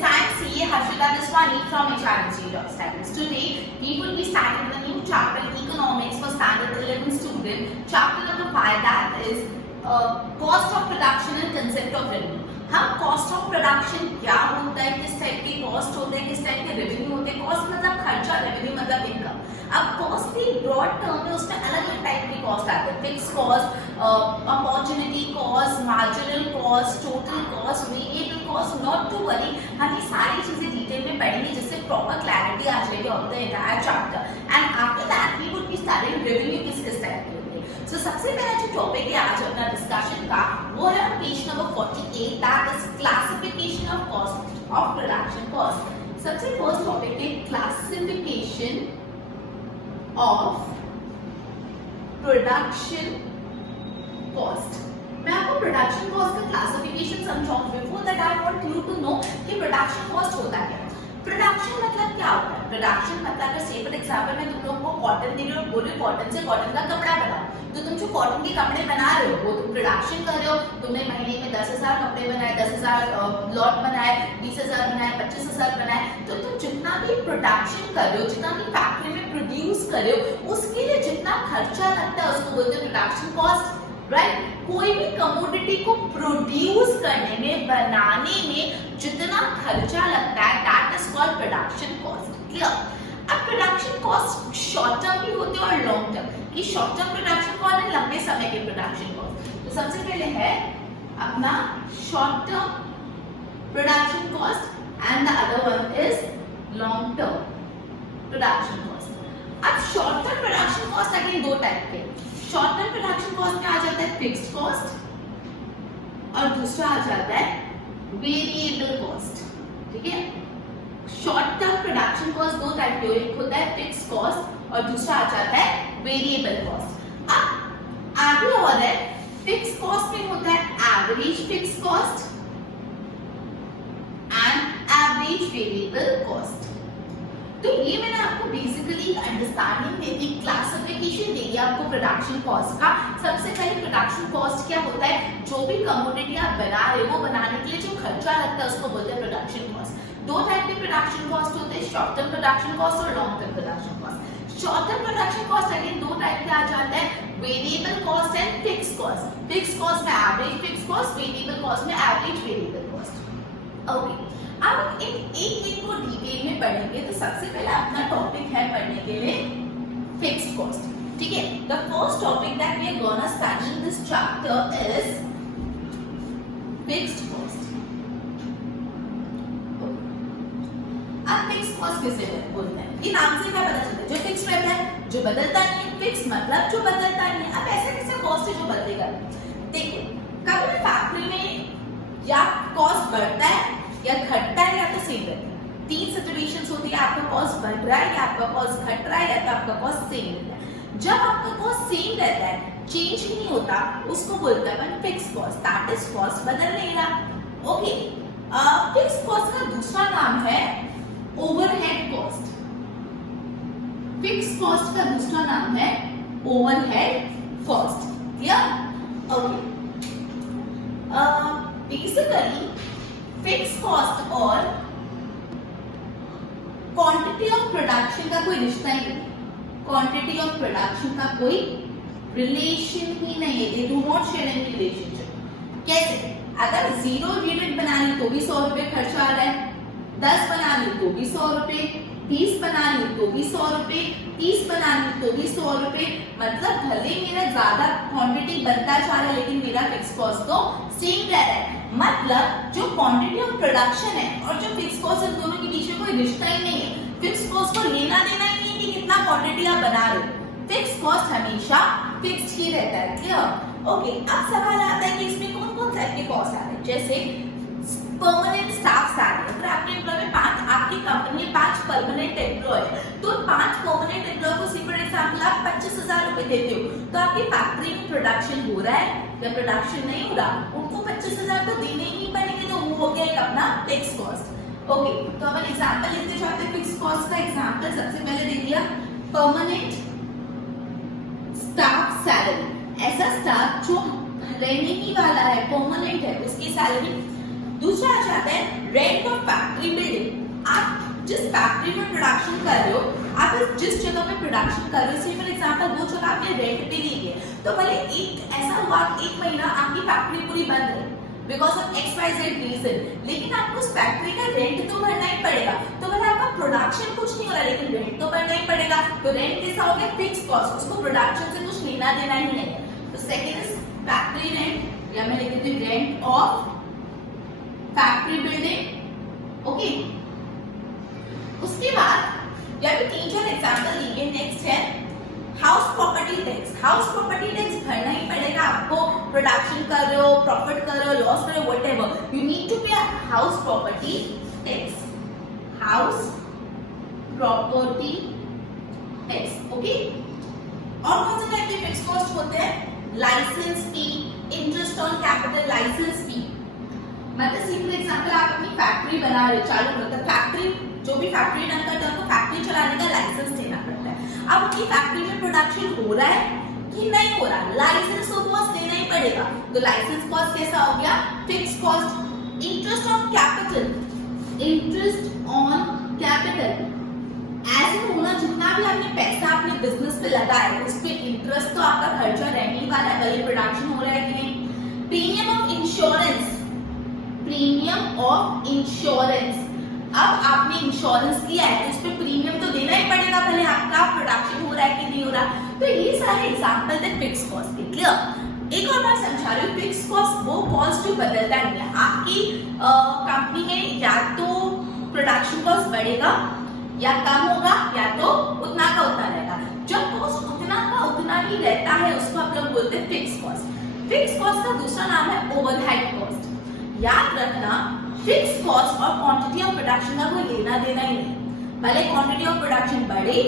students, I am CA Harshita Daswani from HR Institute of Studies. Today, we will be starting the new chapter Economics for Standard 11 student. Chapter number 5, that is cost of production and concept of revenue. हम cost of production क्या होता है, किस type की cost होता है, किस type के रेवेन्यू होते हैं. कॉस्ट मतलब खर्चा, रेवेन्यू मतलब इनकम. अब कॉस्ट की ब्रॉड टर्म में उसमें अलग अलग टाइप की कॉस्ट आते हैं. Fix cost, opportunity cost, marginal cost, total cost, variable cost. Not to worry, हम ये सारी चीजें डिटेल में पढ़ेंगे जिससे प्रॉपर क्लैरिटी आ जाएगी of the entire chapter. And after that we would be starting revenue किस किस टाइप की. So, सबसे पहला जो टॉपिक है आज अपना डिस्कशन का वो है page number 48, that is classification of cost of production cost. सबसे फर्स्ट टॉपिक है क्लासिफिकेशन ऑफ प्रोडक्शन कॉस्ट. मैं आपको प्रोडक्शन कॉस्ट का क्लासिफिकेशन समझाऊं. Before that I want you to know कि प्रोडक्शन कॉस्ट होता क्या है. प्रोडक्शन मतलब क्या होता है. प्रोडक्शन मतलब अगर से फॉर एग्जांपल मैं तुम लोगों को कॉटन दे रही हूं और बोल रही हूं कॉटन से कॉटन का कपड़ा बनाओ, तो तुम जो कॉटन के कपड़े बना रहे हो वो तुम प्रोडक्शन कर रहे हो. तुमने महीने में 10,000 कपड़े बनाए, 10,000 लॉट बनाए, 20,000 बनाए, 25,000 बनाए. तो तुम जितना भी प्रोडक्शन कर रहे हो, जितना भी फैक्ट्री में प्रोड्यूस कर रहे हो, उसके लिए जितना खर्चा लगता है उसको बोलते हैं प्रोडक्शन कॉस्ट. राइट. कोई भी कमोडिटी को प्रोड्यूस करने में, बनाने में जितना खर्चा लगता है that is called production cost. Clear. अब प्रोडक्शन कॉस्ट शॉर्ट टर्म भी होते हैं और लॉन्ग टर्म. कि शॉर्ट टर्म प्रोडक्शन कॉस्ट है, लंबे समय के प्रोडक्शन कॉस्ट. तो सबसे पहले है अपना short term production cost and the other one is long term production cost. अब short term production cost again दो टाइप के. शॉर्ट टर्म प्रोडक्शन कॉस्ट में आ जाता है फिक्स्ड कॉस्ट और दूसरा आ जाता है वेरिएबल कॉस्ट. ठीक है. शॉर्ट टर्म प्रोडक्शन कॉस्ट दो टाइप के, एक होता है फिक्स्ड कॉस्ट और दूसरा आ जाता है वेरिएबल कॉस्ट. अब आगे और है फिक्स्ड कॉस्ट में होता है average fixed cost and average variable cost. तो ये मैंने आपको बेसिकली अंडरस्टैंडिंग दे दी, क्लासिफिकेशन दे दिया आपको प्रोडक्शन कॉस्ट का. सबसे पहले प्रोडक्शन कॉस्ट क्या होता है, जो भी कमोडिटी आप बना रहे हो वो बनाने के लिए जो खर्चा लगता है उसको बोलते हैं प्रोडक्शन कॉस्ट. दो टाइप के प्रोडक्शन कॉस्ट होते हैं, शॉर्ट टर्म प्रोडक्शन कॉस्ट और long term production cost. Short term production cost again दो टाइप के आ जाता है, variable cost and fixed cost. Fixed cost में average fixed cost, variable cost में एवरेज वेरिएबल कॉस्ट. ओके. अब इन एक को डिटेल में पढ़ेंगे. तो सबसे पहला अपना टॉपिक है पढ़ने के लिए फिक्स्ड कॉस्ट. ठीक है. The first topic that we are gonna study in this chapter is fixed cost. अब फिक्स्ड कॉस्ट किसे बोलते हैं, ये नाम से क्या पता चलता है, जो फिक्स रहता है, जो बदलता नहीं है. फिक्स मतलब जो बदलता नहीं है. अब ऐसा कैसा कॉस्ट है जो बदलेगा. देखो, कभी फैक्ट्री में या कॉस्ट बढ़ता है या घटता है या तो सेम रहता है. तीन सिचुएशंस होती है, आपका कॉस्ट बढ़ रहा है या आपका कॉस्ट घट रहा है या तो आपका कॉस्ट सेम रहता है. जब आपका कॉस्ट सेम रहता है, चेंज ही नहीं होता, उसको बोलते हैं fixed cost. That is cost बदल नहीं रहा. ओके. फिक्स्ड कॉस्ट का दूसरा नाम है ओवरहेड कॉस्ट. फिक्स्ड कॉस्ट का दूसरा नाम है overhead cost. Clear. Okay. Basically fixed cost और क्वांटिटी ऑफ प्रोडक्शन का कोई रिश्ता ही नहीं. क्वांटिटी ऑफ प्रोडक्शन का कोई रिलेशन ही नहीं है. They do not share any relationship. कैसे? अगर 0 यूनिट बना ली तो भी 100 रुपए खर्चा आ रहा है, 10 बना ली तो भी 100 रुपए, 20 बना ली तो भी 100 रुपए, 30 बना ली तो भी 100 रुपए. मतलब भले मेरा ज्यादा क्वांटिटी बनता जा रहा है लेकिन मेरा फिक्स कॉस्ट तो सेम रह रहा है. मतलब जो क्वांटिटी ऑफ प्रोडक्शन है और जो फिक्स कॉस्ट है दोनों के बीच में कोई रिश्ता ही नहीं है. फिक्स कॉस्ट को लेना देना ही नहीं कि कितना क्वांटिटी आप बना रहे हो. फिक्स कॉस्ट हमेशा फिक्स्ड ही रहता है. क्लियर. ओके. अब सवाल आता है कि इसमें कौन कौन टाइप के कॉस्ट आ रहे हैं. जैसे परमानेंट स्टाफ सैलरी. अगर आपके एम्प्लॉय में आपकी कंपनी में 5 परमानेंट एम्प्लॉय है तो 5 परमानेंट एम्प्लॉय को सिर्फ फॉर एग्जांपल आप 25,000 रुपए देते हो, तो आपकी फैक्ट्री में प्रोडक्शन हो रहा है या प्रोडक्शन नहीं हो रहा, उनको 25,000 तो देने ही नहीं पड़ेंगे. तो वो हो गया एक अपना फिक्स कॉस्ट. ओके. तो अपन एग्जांपल लेते जाते हैं. फिक्स कॉस्ट का एग्जांपल सबसे पहले दे दिया परमानेंट स्टाफ सैलरी. ऐसा स्टाफ जो रहने ही वाला है, परमानेंट है, उसकी सैलरी. दूसरा आ जाता है रेंट ऑफ फैक्ट्री जिस फैक्ट्री में प्रोडक्शन कर रहे हो, आप जिस जगह पे प्रोडक्शन कर रहे हो, से फॉर एग्जांपल वो जगह आपने रेंट पे ली है, तो भले एक ऐसा हुआ 1 महीना आपकी फैक्ट्री पूरी बंद है बिकॉज ऑफ XYZ रीजन, लेकिन आपको उस फैक्ट्री का रेंट तो भरना ही पड़ेगा। तो भले आपका प्रोडक्शन कुछ नहीं हो रहा लेकिन रेंट तो भरना ही पड़ेगा। तो रेंट कैसा हो गया? फिक्स कॉस्ट, उसको प्रोडक्शन से कुछ लेना देना ही नहीं है। तो सेकंड इज फैक्ट्री रेंट, या मैं लिख देती हूँ rent of factory building. Okay, उसके बाद या फिर 3-4 एग्जांपल दिए। नेक्स्ट है house property tax. House property tax भरना ही पड़ेगा आपको, प्रोडक्शन कर रहे हो, प्रॉफिट कर रहे हो, लॉस कर रहे हो, whatever, you need to pay house property tax. House property tax, okay. और कौन से टाइप के फिक्स कॉस्ट होते हैं? Licence fee, interest on capital licence fee. मतलब सिंपल एग्जांपल, आप अपनी फैक्ट्री बना रहे हो, चालू मतलब फैक्ट्री, जो भी फैक्ट्री रन करते हैं उनको फैक्ट्री चलाने का लाइसेंस देना पड़ता है। अब उनकी फैक्ट्री में प्रोडक्शन हो रहा है कि नहीं हो रहा, लाइसेंस तो कॉस्ट देना ही पड़ेगा। तो लाइसेंस कॉस्ट कैसा हो गया? Fix cost. Interest on capital, interest on capital as in होना, जितना भी आपने पैसा अपने बिजनेस पे लगाया है उस पे इंटरेस्ट तो आपका खर्चा रहने ही वाला है, भले प्रोडक्शन हो रहा है कि नहीं। Premium of insurance, premium of insurance, अब आपने इंश्योरेंस लिया है तो उस पे प्रीमियम तो देना ही पड़ेगा, भले आपका प्रोडक्शन हो रहा है कि नहीं हो रहा। तो ये सारे एग्जांपल थे फिक्स कॉस्ट के। क्लियर? एक और बात समझा रही हूँ, फिक्स कॉस्ट वो कॉस्ट जो बदलता नहीं है। आपकी कंपनी में या तो प्रोडक्शन कॉस्ट बढ़ेगा या कम होगा, या तो उतना का उतना रहेगा। जब कॉस्ट उतना का उतना ही रहता है उसको आप लोग बोलते हैं फिक्स कॉस्ट। फिक्स कॉस्ट का दूसरा नाम है ओवरहेड कॉस्ट। याद रखना, फिक्स कॉस्ट और क्वांटिटी ऑफ प्रोडक्शन का कोई लेना देना ही नहीं, भले क्वांटिटी ऑफ प्रोडक्शन बढ़े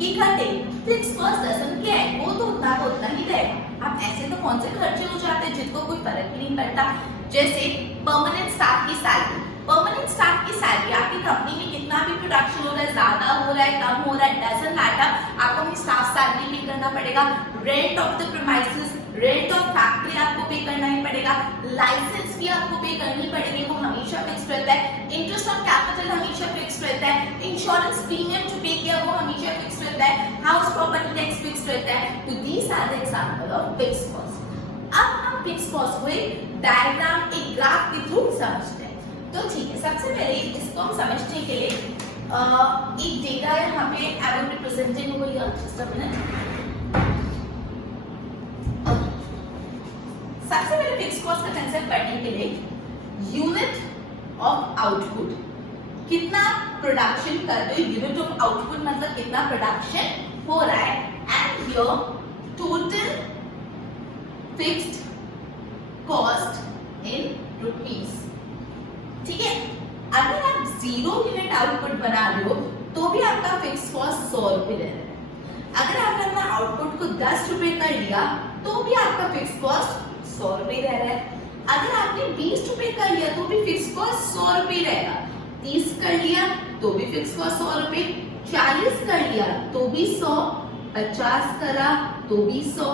कि घटे, फिक्स कॉस्ट डजंट केयर, वो तो उतना का उतना ही रहेगा। अब ऐसे तो कौन से खर्चे हो जाते हैं जिनको कोई फर्क ही नहीं पड़ता, जैसे परमानेंट स्टाफ की सैलरी। परमानेंट स्टाफ की सैलरी, आपकी कंपनी में कितना भी प्रोडक्शन हो रहा है, ज्यादा हो रहा है, कम हो रहा है, डजंट मैटर, आपको अपनी स्टाफ सैलरी पे करना पड़ेगा। Rent of the premises, rent of factory आपको पे करना ही पड़ेगा। लाइसेंस फी आपको पे करनी पड़ेगी, वो हमेशा फिक्स रहता है। इंटरेस्ट ऑन कैपिटल हमेशा फिक्स रहता है। इंश्योरेंस प्रीमियम जो पे किया वो हमेशा फिक्स रहता है। हाउस प्रॉपर्टी टैक्स फिक्स रहता है। तो these are the example of fix cost. अब हम फिक्स कॉस्ट को एक डायग्राम, एक ग्राफ के थ्रू समझते हैं। तो ठीक है, सबसे पहले इसको हम समझने के लिए एक डेटा यहाँ पे I will be presenting over here, just a minute. सबसे पहले फिक्स कॉस्ट का कंसेप्ट पढ़ने के लिए यूनिट ऑफ आउटपुट, कितना प्रोडक्शन कर रहे हो, यूनिट ऑफ आउटपुट मतलब कितना प्रोडक्शन हो रहा है, and your total fixed cost in rupees. ठीक है, अगर आप 0 यूनिट आउटपुट बना रहे हो तो भी आपका फिक्स कॉस्ट 100 रुपए रह रहा है। अगर आपने अपना आउटपुट को 10 रुपए कर लिया तो भी आपका फिक्स कॉस्ट 100 रुपए रह रहा है। अगर आपने 20 रुपए कर लिया तो भी फिक्स कॉस्ट 100 रुपए रहेगा। 30 कर लिया तो भी फिक्स कॉस्ट 100 रुपए, 40 कर लिया तो भी 100, 50 करा तो भी 100,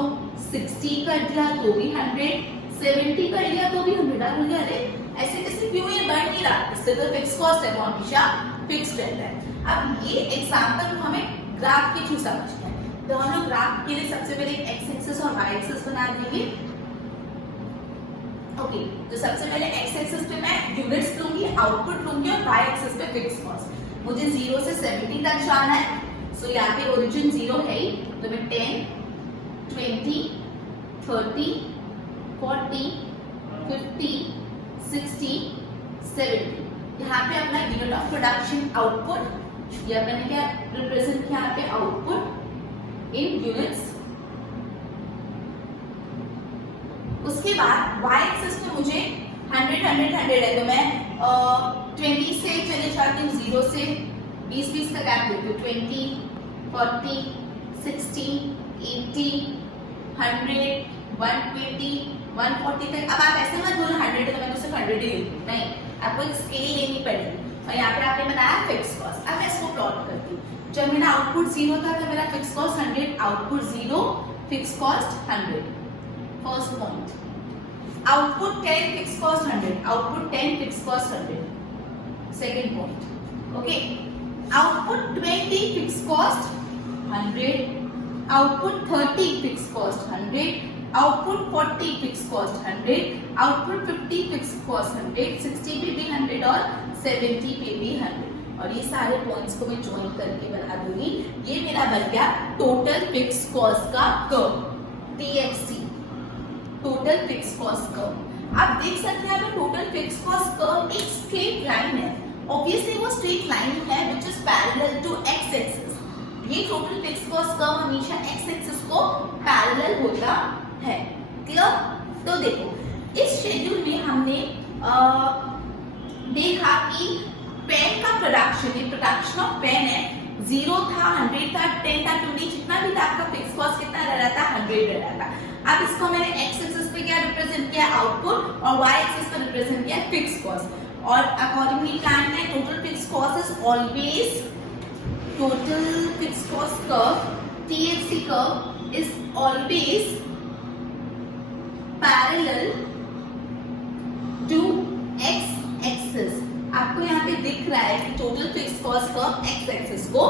60 कर दिया तो भी 100, 70 कर लिया तो भी 100। अरे ऐसे कैसे क्यों ये बढ़ नहीं रहा? इससे तो फिक्स कॉस्ट है वो हमेशा फिक्स रहता है। अब ये एग्जांपल हमें ग्राफ के थ्रू समझना है, तो हम लोग ग्राफ के लिए सबसे पहले एक्स एक्सिस और वाई एक्सिस बना देंगे। ओके, तो सबसे पहले एक्स एक्सिस पे मैं यूनिट्स लूंगी, आउटपुट लूंगी, और वाई एक्सिस पे फिक्स कॉस्ट। मुझे 0 से 70 तक जाना है, सो यहाँ पे ओरिजिन 0 है ही, तो मैं 10, 20, 30, 40, 50, 60, 70, यहाँ पे अपना यूनिट ऑफ प्रोडक्शन आउटपुट, या मैंने क्या रिप्रेजेंट किया यहाँ पे आउटपुट इन यूनिट्स। उसके बाद y एक्सिस पे मुझे 100 है, तो मैं 20 से चले जाती हूँ, 0 से 20 का गैप देती हूँ, 20, 40, 60, 80, 100, 120, 140 तक। अब आप ऐसे मत बोलो 100 तो मैं सिर्फ 100 ही लिखूँ, नहीं, आपको एक स्केल लेनी पड़ेगी। और यहाँ पे आपने बनाया फिक्स कॉस्ट। अब मैं इसको प्लॉट करती हूँ। जब मेरा आउटपुट 0 था तो मेरा fix cost 100, output 0, fix cost 100। First point, output 10, fix cost 100, output 10, fix cost 100। Second point, okay, output 20 fixed cost 100, output 30 fixed cost 100, output 40 fixed cost 100, output 50 fixed cost 100, 60 पे भी 100 और 70 पे भी 100। और ये सारे पॉइंट्स को मैं ज्वाइन करके बना दूंगी। ये मेरा बन गया टोटल फिक्स्ड कॉस्ट का curve, TFC, total fixed cost curve. आप देख सकते हैं टोटल फिक्स्ड कॉस्ट कर्व एक स्ट्रेट लाइन है। ऑब्वियसली वो स्ट्रेट लाइन है which is parallel to x axis. ये टोटल फिक्स्ड कॉस्ट कर्व हमेशा x एक्सिस को पैरेलल होता है। क्लियर? तो देखो इस शेड्यूल में हमने देखा कि पेन का प्रोडक्शन ऑफ पेन है 0 था, 100 था, 10 था, 20, जितना भी था आपका फिक्स कॉस्ट कितना रह रहा था, 100 रह रहा था। अब इसको मैंने x एक्सिस पे क्या रिप्रेजेंट किया, आउटपुट, और y एक्सिस पे रिप्रेजेंट किया फिक्स कॉस्ट। और अकॉर्डिंगली प्लान है total fix cost is always, total fix cost curve, TFC curve is always parallel to x axis. आपको यहाँ पे दिख रहा है कि total fix cost curve x axis को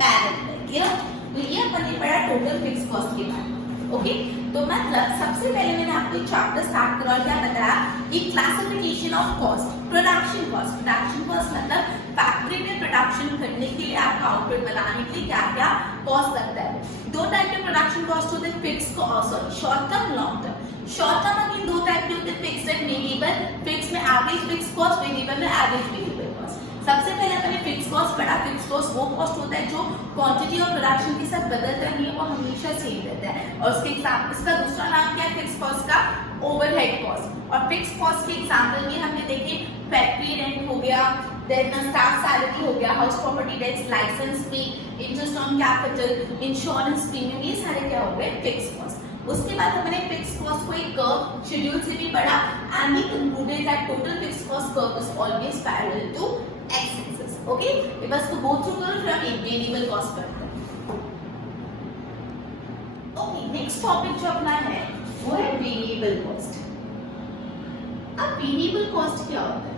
पैरेलल है। क्लियर? तो ये अपन ने पढ़ा टोटल फिक्स कॉस्ट के बारे में। ओके, तो मतलब सबसे पहले मैंने आपको एक चैप्टर स्टार्ट करा और क्या बताया कि classification of cost, production cost. Production cost मतलब फैक्ट्री में प्रोडक्शन करने के लिए, आपका आउटपुट बनाने के लिए क्या क्या कॉस्ट लगता है। दो टाइप के प्रोडक्शन कॉस्ट होते हैं, fix sorry short term, long term. Short term again दो टाइप के होते हैं, फिक्स एंड वेरिएबल। फिक्स में एवरेज फिक्स कॉस्ट, वेरिएबल में एवरेज वेरिएबल कॉस्ट। सबसे पहले हमने फिक्स कॉस्ट पढ़ा। फिक्स कॉस्ट वो कॉस्ट होता है जो क्वांटिटी और प्रोडक्शन के साथ बदलता नहीं है, वो हमेशा सेम रहता है। और उसके इसका दूसरा नाम क्या है फिक्स कॉस्ट का, ओवरहेड कॉस्ट। और फिक्स कॉस्ट के एग्जांपल में हमने देखे फैक्ट्री रेंट हो गया, देन स्टाफ सैलरी हो गया, house property tax, license fee, interest on capital, insurance premium, ये सारे क्या हो गए फिक्स कॉस्ट। उसके बाद हमने फिक्स कॉस्ट को एक कर्व शेड्यूल से भी पढ़ा and we concluded that total fix cost curve is always parallel to x axis. Okay, ये बस को गो थ्रू करो, फिर हम एक वेरिएबल कॉस्ट पढ़ते हैं। ओके, नेक्स्ट टॉपिक जो अपना है वो है वेरिएबल कॉस्ट। अब वेरिएबल कॉस्ट क्या होता है?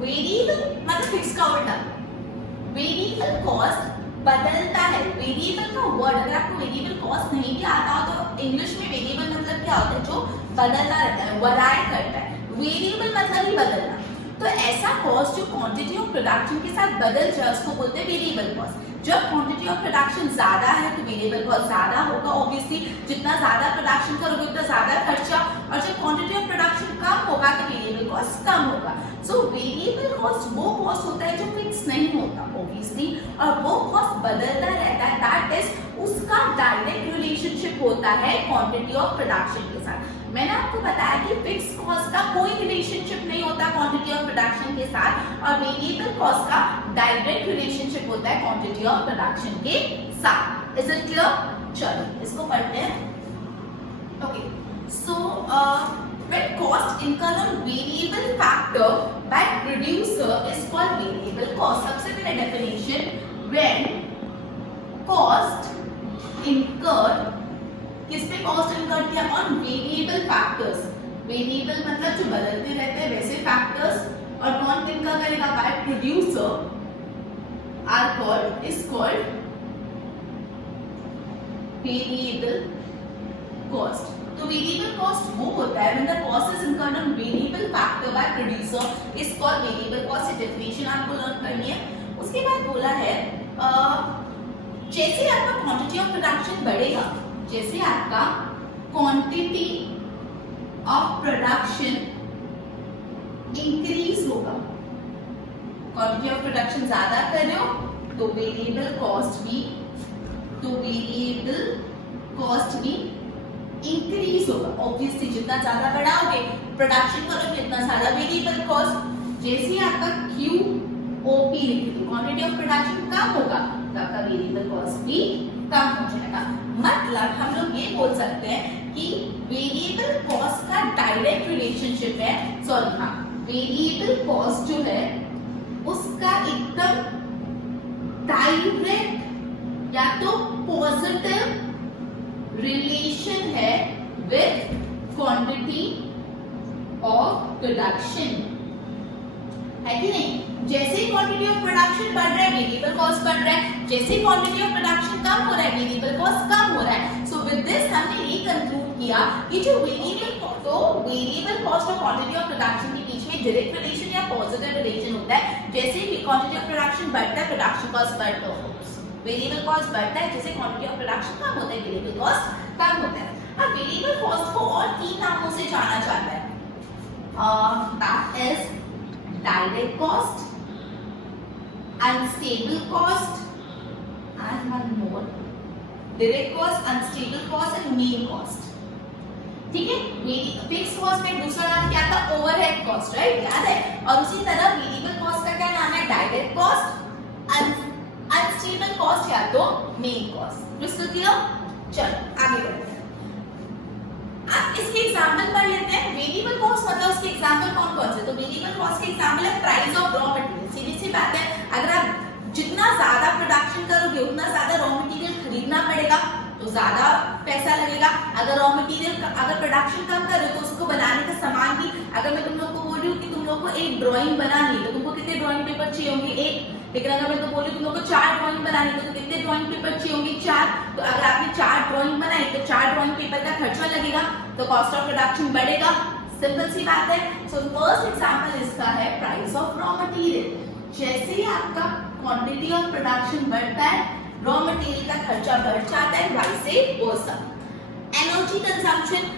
वेरिएबल मतलब फिक्स का उल्टा। वेरिएबल कॉस्ट बदलता है। वेरिएबल का वर्ड अगर आपको वेरिएबल कॉस्ट नहीं भी आता हो तो इंग्लिश में वेरिएबल मतलब क्या होता है, जो बदलता रहता है, वराई करता है। वेरिएबल मतलब ही बदलना। तो ऐसा कॉस्ट जो क्वांटिटी ऑफ प्रोडक्शन के साथ बदल जाए उसको बोलते हैं वेरिएबल कॉस्ट। जब क्वांटिटी ऑफ प्रोडक्शन ज्यादा है तो वेरिएबल कॉस्ट ज्यादा होगा। ऑब्वियसली जितना ज्यादा प्रोडक्शन करोगे उतना ज्यादा खर्चा, और जब क्वांटिटी ऑफ प्रोडक्शन कम होगा तो वेरिएबल कॉस्ट कम होगा। सो वेरिएबल कॉस्ट वो कॉस्ट होता है जो फिक्स नहीं होता ऑब्वियसली, और वो कॉस्ट बदलता रहता है। दैट इज उसका डायरेक्ट रिलेशनशिप होता है क्वांटिटी ऑफ प्रोडक्शन के साथ। मैंने आपको बताया कि फिक्स कॉस्ट का कोई रिलेशनशिप नहीं होता क्वांटिटी ऑफ प्रोडक्शन के साथ, और वेरिएबल कॉस्ट का डायरेक्ट रिलेशनशिप होता है क्वांटिटी ऑफ प्रोडक्शन के साथ। Is it clear? चलो इसको पढ़ते हैं। Okay, so when cost incurred on variable factor by producer is called variable cost. सबसे पहले definition, when cost incurred, किस पे cost incurred किया, on variable factors. variable मतलब जो बदलते रहते हैं वैसे factors, और कौन इनका करेगा, by producer are called, is called variable cost. तो वेरिएबल कॉस्ट वो होता है when the cost is incurred on variable factor by producer is called variable cost। ये डेफिनेशन आपको लर्न करनी है। उसके बाद बोला है जैसे आपका क्वांटिटी ऑफ प्रोडक्शन बढ़ेगा, जैसे आपका क्वांटिटी ऑफ प्रोडक्शन इंक्रीज होगा, क्वांटिटी ऑफ प्रोडक्शन ज्यादा कर रहे हो तो वेरिएबल कॉस्ट भी इंक्रीज होगा। ऑब्वियसली जितना ज्यादा बढ़ाओगे प्रोडक्शन करोगे उतना ज्यादा वेरिएबल कॉस्ट। जैसे आपका QOP लिखोगे, क्वांटिटी ऑफ प्रोडक्शन कम होगा तो आपका वेरिएबल कॉस्ट भी कम हो जाएगा। मतलब हम लोग ये बोल सकते हैं कि वेरिएबल कॉस्ट का डायरेक्ट रिलेशनशिप है, सॉरी हाँ, वेरिएबल कॉस्ट जो है उसका एकदम डायरेक्ट या तो पॉजिटिव रिलेशन है विथ क्वांटिटी ऑफ प्रोडक्शन। है कि नहीं? जैसे ही क्वांटिटी ऑफ प्रोडक्शन बढ़ रहा है वेरिएबल कॉस्ट बढ़ रहा है, जैसे ही क्वांटिटी ऑफ प्रोडक्शन कम हो रहा है वेरिएबल कॉस्ट कम हो रहा है। सो विद दिस हमने ये कंक्लूड किया कि जो वेरिएबल कॉस्ट और क्वांटिटी ऑफ प्रोडक्शन के बीच में डायरेक्ट रिलेशन या पॉजिटिव रिलेशन होता है। जैसे ही क्वांटिटी ऑफ प्रोडक्शन बढ़ता है प्रोडक्शन कॉस्ट बढ़ता है, वेरिएबल कॉस्ट बढ़ता है, जैसे क्वांटिटी ऑफ प्रोडक्शन कम होता है वेरिएबल कॉस्ट कम होता है। अब वेरिएबल कॉस्ट को और तीन नामों से जाना जाता है, that is direct cost, unstable cost, and one more, direct cost, unstable cost and main cost. ठीक है, फिक्स कॉस्ट में दूसरा नाम क्या था? Overhead cost, right? याद है? और उसी तरह वेरिएबल कॉस्ट का क्या नाम है? डायरेक्ट कॉस्ट, अनस्टेबल कॉस्ट या तो मेन कॉस्ट। Crystal clear? चलो आगे बढ़ते हैं। अब इसके एग्जांपल पढ़ लेते हैं। वेरिएबल कॉस्ट मतलब उसके एग्जांपल कौन कौन से? तो वेरिएबल कॉस्ट के एग्जांपल है प्राइस ऑफ रॉ मटेरियल। सीधी सी बात है, अगर आप जितना ज्यादा प्रोडक्शन करोगे उतना ज्यादा रॉ मटेरियल खरीदना पड़ेगा, तो ज्यादा पैसा लगेगा। अगर रॉ मटेरियल अगर प्रोडक्शन कम करो तो उसको बनाने का सामान भी, अगर मैं तुम लोग को बोल रही हूँ कि तुम लोग को एक ड्राइंग बनानी है तो तुमको कितने ड्राइंग पेपर चाहिए होंगे? एक। लेकिन अगर मैं तो बोल रही हूँ तुम लोग को 4 ड्राइंग बनानी है तो कितने ड्राइंग पेपर चाहिए होंगे? 4। तो अगर आपने 4 ड्राइंग बनाई तो 4 ड्राइंग पेपर का खर्चा लगेगा, तो कॉस्ट ऑफ प्रोडक्शन बढ़ेगा। सिंपल सी बात है। सो फर्स्ट एग्जांपल इसका है प्राइस ऑफ रॉ मटेरियल। जैसे ही आपका क्वांटिटी ऑफ प्रोडक्शन बढ़ता है रॉ मटेरियल का खर्चा बढ़ जाता है, वाइस वर्सा। एनर्जी कंजम्पशन,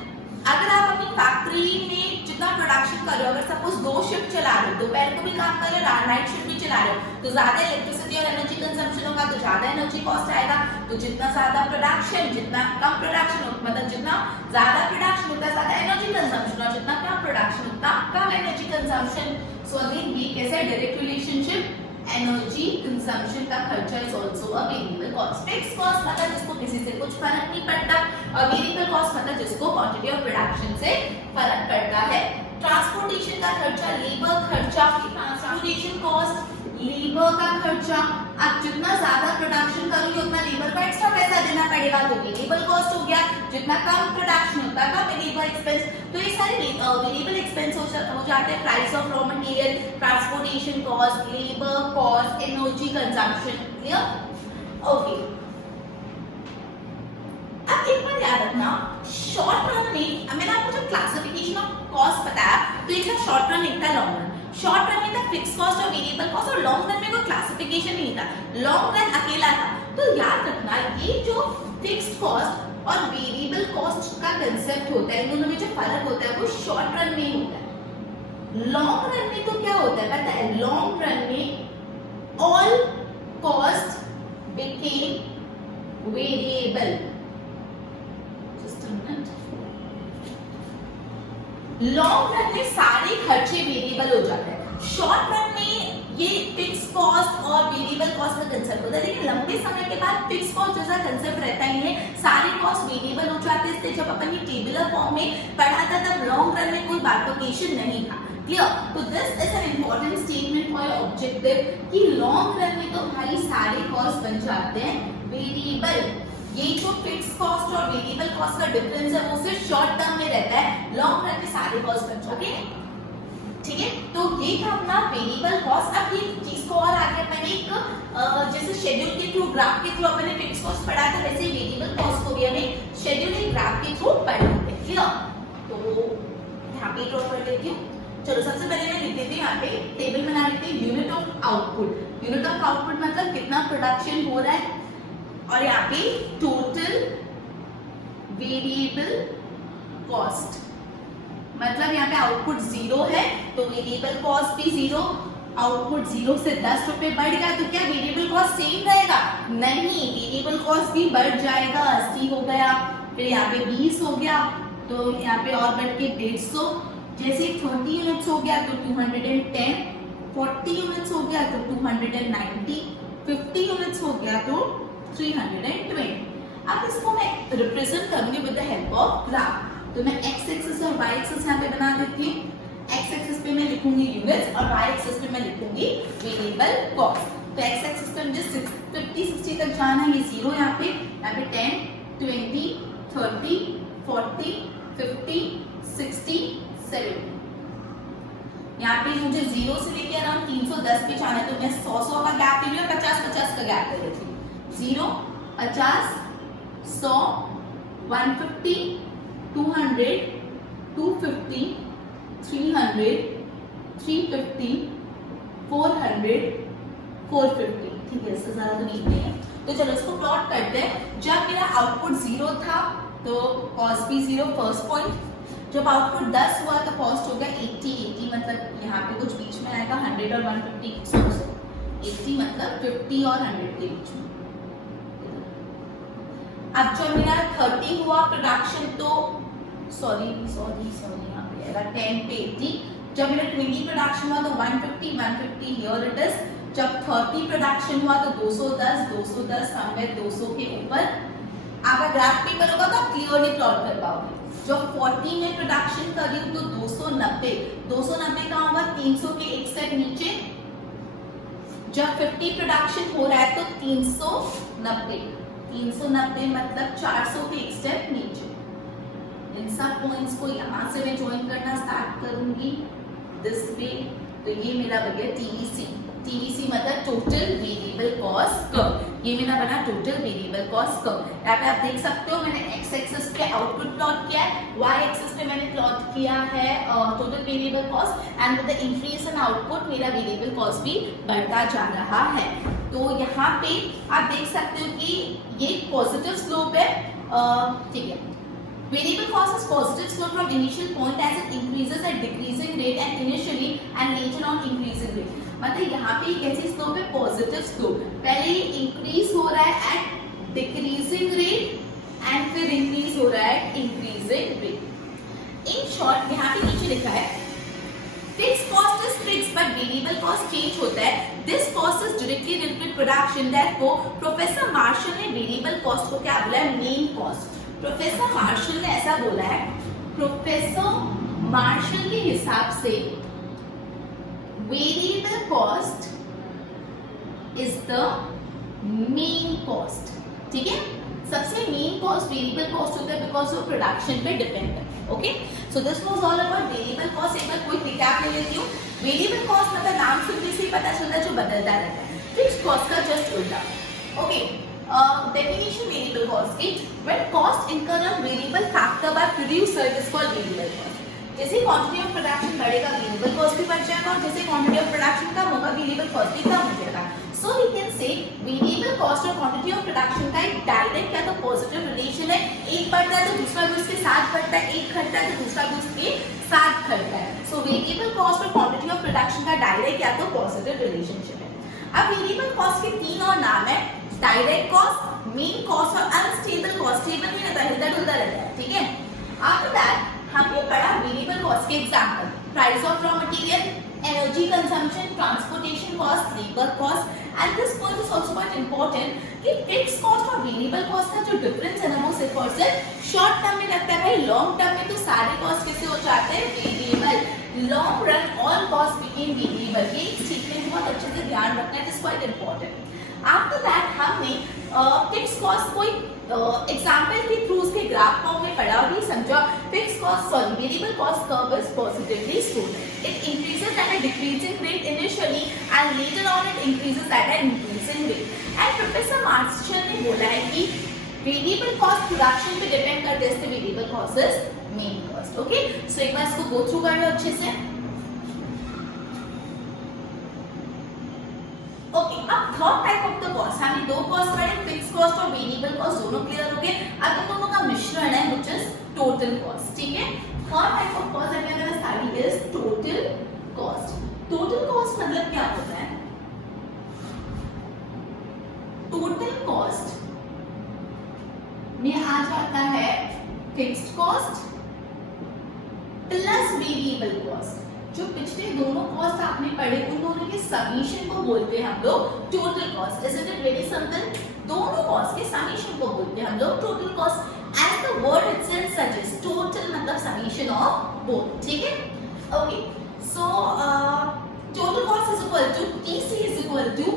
अगर आप अपनी फैक्ट्री में जितना प्रोडक्शन कर रहे हो, अगर सपोज 2 शिफ्ट चला रहे हो, दोपहर को भी काम कर रहे हो, नाइट शिफ्ट भी चला रहे हो, तो ज्यादा इलेक्ट्रिसिटी और एनर्जी कंजम्पशन होगा, तो ज्यादा एनर्जी कॉस्ट आएगा। तो जितना ज्यादा प्रोडक्शन, जितना कम प्रोडक्शन, मतलब जितना ज्यादा प्रोडक्शन उतना ज्यादा एनर्जी कंजम्पशन, और जितना कम प्रोडक्शन उतना कम एनर्जी कंजम्पशन। सो अगेन ये कैसे डायरेक्ट रिलेशनशिप, एनर्जी कंजम्पशन का खर्चा is also a variable cost. Fix cost मतलब जिसको किसी से कुछ फर्क नहीं पड़ता, और वेरिएबल कॉस्ट मतलब जिसको क्वांटिटी ऑफ प्रोडक्शन से फर्क पड़ता है। ट्रांसपोर्टेशन का खर्चा, लेबर खर्चा, ट्रांसपोर्टेशन कॉस्ट, लेबर का खर्चा। आप जितना ज्यादा प्रोडक्शन करोगे उतना लेबर का एक्स्ट्रा पैसा देना पड़ेगा, तो वेरिएबल कॉस्ट हो गया। जितना कम प्रोडक्शन होता है कम लेबर एक्सपेंस। तो ये सारे वेरिएबल एक्सपेंस हो जाते हैं price of raw material, transportation cost, labour cost, energy consumption. Clear? Okay. अब एक बात याद रखना, शॉर्ट रन में मैंने आपको जब क्लासिफिकेशन ऑफ कॉस्ट बताया तो एक था शॉर्ट रन, एक था लॉन्ग रन। शॉर्ट रन में था फिक्स कॉस्ट और वेरिएबल कॉस्ट, और लॉन्ग रन में कोई क्लासिफिकेशन नहीं था, लॉन्ग रन अकेला था। तो याद रखना ये जो फिक्स्ड कॉस्ट और वेरिएबल कॉस्ट का कंसेप्ट होता है, इन दोनों में जो फर्क होता है वो शॉर्ट रन में होता है। लॉन्ग रन में तो क्या होता है पता है? लॉन्ग रन में all cost became variable. Long run में सारे खर्चे वेरिएबल हो जाते हैं, शॉर्ट रन में ये फिक्स कॉस्ट और वेरिएबल कॉस्ट का कंसेप्ट होता है। लेकिन लंबे समय के बाद फिक्स कॉस्ट जैसा कंसेप्ट रहता ही है, सारे कॉस्ट वेरिएबल हो जाते हैं। इसलिए जब अपन ये टेबुलर फॉर्म में पढ़ा था तब लॉन्ग रन में कोई बाइफर्केशन नहीं था। क्लियर? तो this is an important statement for your objective कि लॉन्ग रन में तो भाई सारे कॉस्ट बन जाते हैं वेरिएबल। ये जो फिक्स कॉस्ट और वेरिएबल कॉस्ट का डिफरेंस है वो सिर्फ शॉर्ट टर्म में रहता है, लॉन्ग रन में सारे कॉस्ट बन जाते हैं। ठीक है, तो ये था अपना वेरिएबल कॉस्ट। अब ये चीज को और आगे मैंने एक जैसे शेड्यूल के थ्रू, ग्राफ के थ्रू अपने फिक्स कॉस्ट पढ़ा था, वैसे वेरिएबल कॉस्ट को भी हमें शेड्यूल के ग्राफ के थ्रू पढ़ लेते हैं। क्लियर? तो यहाँ पे ड्रॉ कर लेती हूँ। चलो सबसे पहले मैं लिख देती हूँ, यहाँ पे टेबल बना लेते हैं, unit of output. Unit of output मतलब कितना प्रोडक्शन हो रहा है, और यहाँ पे टोटल वेरिएबल कॉस्ट, मतलब यहाँ पे आउटपुट 0 है तो वेरिएबल कॉस्ट भी 0। आउटपुट 0 से 10 रुपए बढ़ गया तो क्या वेरिएबल कॉस्ट सेम रहेगा? नहीं, वेरिएबल कॉस्ट भी बढ़ जाएगा। 80 हो गया, फिर यहाँ पे 20 हो गया, तो यहाँ पे और बढ़ के 150। जैसे 30 यूनिट्स हो गया तो 210, 40 यूनिट्स हो गया तो 290, 50 यूनिट्स हो गया तो 320। अब इसको मैं रिप्रेजेंट करूंगी with the help of graph. तो मैं x एक्सिस और y एक्सिस यहाँ पे बना देती हूँ। x एक्सिस पे मैं लिखूंगी यूनिट्स और y एक्सिस पे मैं लिखूंगी वेरिएबल कॉस्ट। तो x एक्सिस पे मुझे 50 60 तक जाना है, ये 0 यहाँ पे 10 20 30 40 50 60 70। यहाँ पे मुझे 0 से लेके अराउंड 310 पे जाना है, तो मैं 100 का गैप ले रही हूँ, 50 का गैप ले लेती हूँ। 0, 50, 100, 150, 200, 250, 300, 350, 400, 450। ठीक है, इससे ज्यादा तो नहीं है। तो चलो इसको प्लॉट करते हैं। जब मेरा आउटपुट 0 था तो कॉस्ट भी 0 फर्स्ट पॉइंट। जब आउटपुट 10 हुआ तो कॉस्ट हो गया 80, मतलब यहाँ पे कुछ बीच में आएगा 100 और 150, 80 मतलब 50 और 100 के बीच में। अब जब मेरा 30 हुआ प्रोडक्शन तो सॉरी यहाँ पे आएगा 10 पे 80। जब मेरा 20 प्रोडक्शन हुआ तो 150 हियर इट इज। जब 30 प्रोडक्शन हुआ तो 210 समवेयर 200 के ऊपर। आपका ग्राफ पेपर होगा तो आप क्लियरली प्लॉट कर पाओगे। जब 40 में प्रोडक्शन कर रही हूँ तो 290 कहाँ होगा, 300 के एक स्टेप नीचे। जब 50 प्रोडक्शन हो रहा है तो 390 मतलब 400 के एक स्टेप नीचे। इन सब पॉइंट्स को यहाँ से मैं ज्वाइन करना स्टार्ट करूंगी दिस वे। तो ये मेरा बन गया टीवीसी मतलब टोटल वेरिएबल कॉस्ट कर्व। ये मेरा बना टोटल वेरिएबल कॉस्ट कर्व। यहाँ पे आप देख सकते हो मैंने एक्स एक्सिस पे आउटपुट प्लॉट किया है, वाई एक्सिस पे मैंने प्लॉट किया है total variable cost, and with the increase in output मेरा वेरिएबल कॉस्ट भी बढ़ता जा रहा है। तो यहाँ पे आप देख सकते हो कि ये पॉजिटिव स्लोप है। ठीक है, variable cost is positive slope from initial point as it increases at decreasing rate and initially and later on increasing rate। मतलब यहाँ पे कैसी स्लोप है, पॉजिटिव स्लोप। पहले ये इंक्रीज हो रहा है एट डिक्रीजिंग रेट एंड फिर इंक्रीज हो रहा है इंक्रीजिंग रेट। इन शॉर्ट यहाँ पे नीचे लिखा है fixed cost is fixed but variable cost change होता है। This cost is directly related to production. Therefore professor Marshall ने वेरिएबल कॉस्ट को क्या बोला है, मेन कॉस्ट। प्रोफेसर मार्शल ने ऐसा बोला है, प्रोफेसर मार्शल के हिसाब से variable cost is the main cost. ठीक है, सबसे मेन कॉस्ट वेरिएबल कॉस्ट होता है बिकॉज वो प्रोडक्शन पे डिपेंड है। Okay, so this was all about variable cost. एक बार कोई रिकैप ले लेती हूँ। वेरिएबल कॉस्ट मतलब नाम सुनने से ही पता चलता है जो बदलता रहता है। फिक्स्ड कॉस्ट का जस्ट उल्टा। ओके, definition variable cost की, when cost incurred on variable factor by producer is called variable cost। जैसे क्वांटिटी ऑफ प्रोडक्शन बढ़ेगा वेरिएबल कॉस्ट भी बढ़ जाएगा, और जैसे क्वांटिटी ऑफ प्रोडक्शन कम होगा वेरिएबल कॉस्ट भी कम हो जाएगा। So we can say variable cost और क्वांटिटी ऑफ प्रोडक्शन का एक डायरेक्ट या तो पॉजिटिव रिलेशन है। एक बढ़ता है तो दूसरा भी उसके साथ बढ़ता है, एक घटता है तो दूसरा भी उसके साथ घटता है। सो वेरिएबल कॉस्ट और क्वांटिटी ऑफ प्रोडक्शन का डायरेक्ट या तो पॉजिटिव रिलेशनशिप है। अब वेरिएबल कॉस्ट के तीन और नाम है, डायरेक्ट कॉस्ट, मेन कॉस्ट और अनस्टेबल कॉस्ट। स्टेबल नहीं रहता, हिलता डुलता रहता है। ठीक है, आफ्टर दैट हमने पढ़ा वेरिएबल कॉस्ट के example, price of raw material, energy consumption, transportation cost, labour cost. And this point is also quite important कि फिक्स्ड कॉस्ट और वेरिएबल कॉस्ट का जो डिफरेंस है ना वो सिर्फ और सिर्फ शॉर्ट टर्म में लगता है। भाई लॉन्ग टर्म में तो सारे कॉस्ट कैसे हो जाते हैं, variable. Long run all cost became variable. ये स्टेटमेंट बहुत अच्छे से ध्यान रखना है, this quite important. After that हमने फिक्स्ड कॉस्ट को एग्जांपल के थ्रू उसके ग्राफ फॉर्म में पढ़ा और ये समझा। Fixed cost variable cost curve is positively sloped. It increases at a decreasing rate initially and later on it increases at a increasing rate. And professor Marshall ने बोला है कि वेरिएबल कॉस्ट प्रोडक्शन पे डिपेंड करते हैं, variable cost is main cost. Okay, so एक बार इसको गो थ्रू कर लो अच्छे से। ओके, अब third type of the cost, हमने दो कॉस्ट पढ़े, फिक्स्ड कॉस्ट और वेरिएबल कॉस्ट, दोनों क्लियर हो गए। अब इन दोनों का मिश्रण है व्हिच इज टोटल कॉस्ट। ठीक है, third type of cost that we are gonna study is total cost. Total cost मतलब क्या होता है, टोटल कॉस्ट में आ जाता है fixed cost plus variable cost. जो पिछले दोनों कॉस्ट आपने पढ़े उन दोनों के समीशन को बोलते हैं हम लोग total cost. Is it very simple, दोनों कॉस्ट के समीशन को बोलते हैं हम लोग total cost. As the word itself suggest, total मतलब समीशन ऑफ बोथ। ठीक है, okay, so total cost is equal to TC is equal to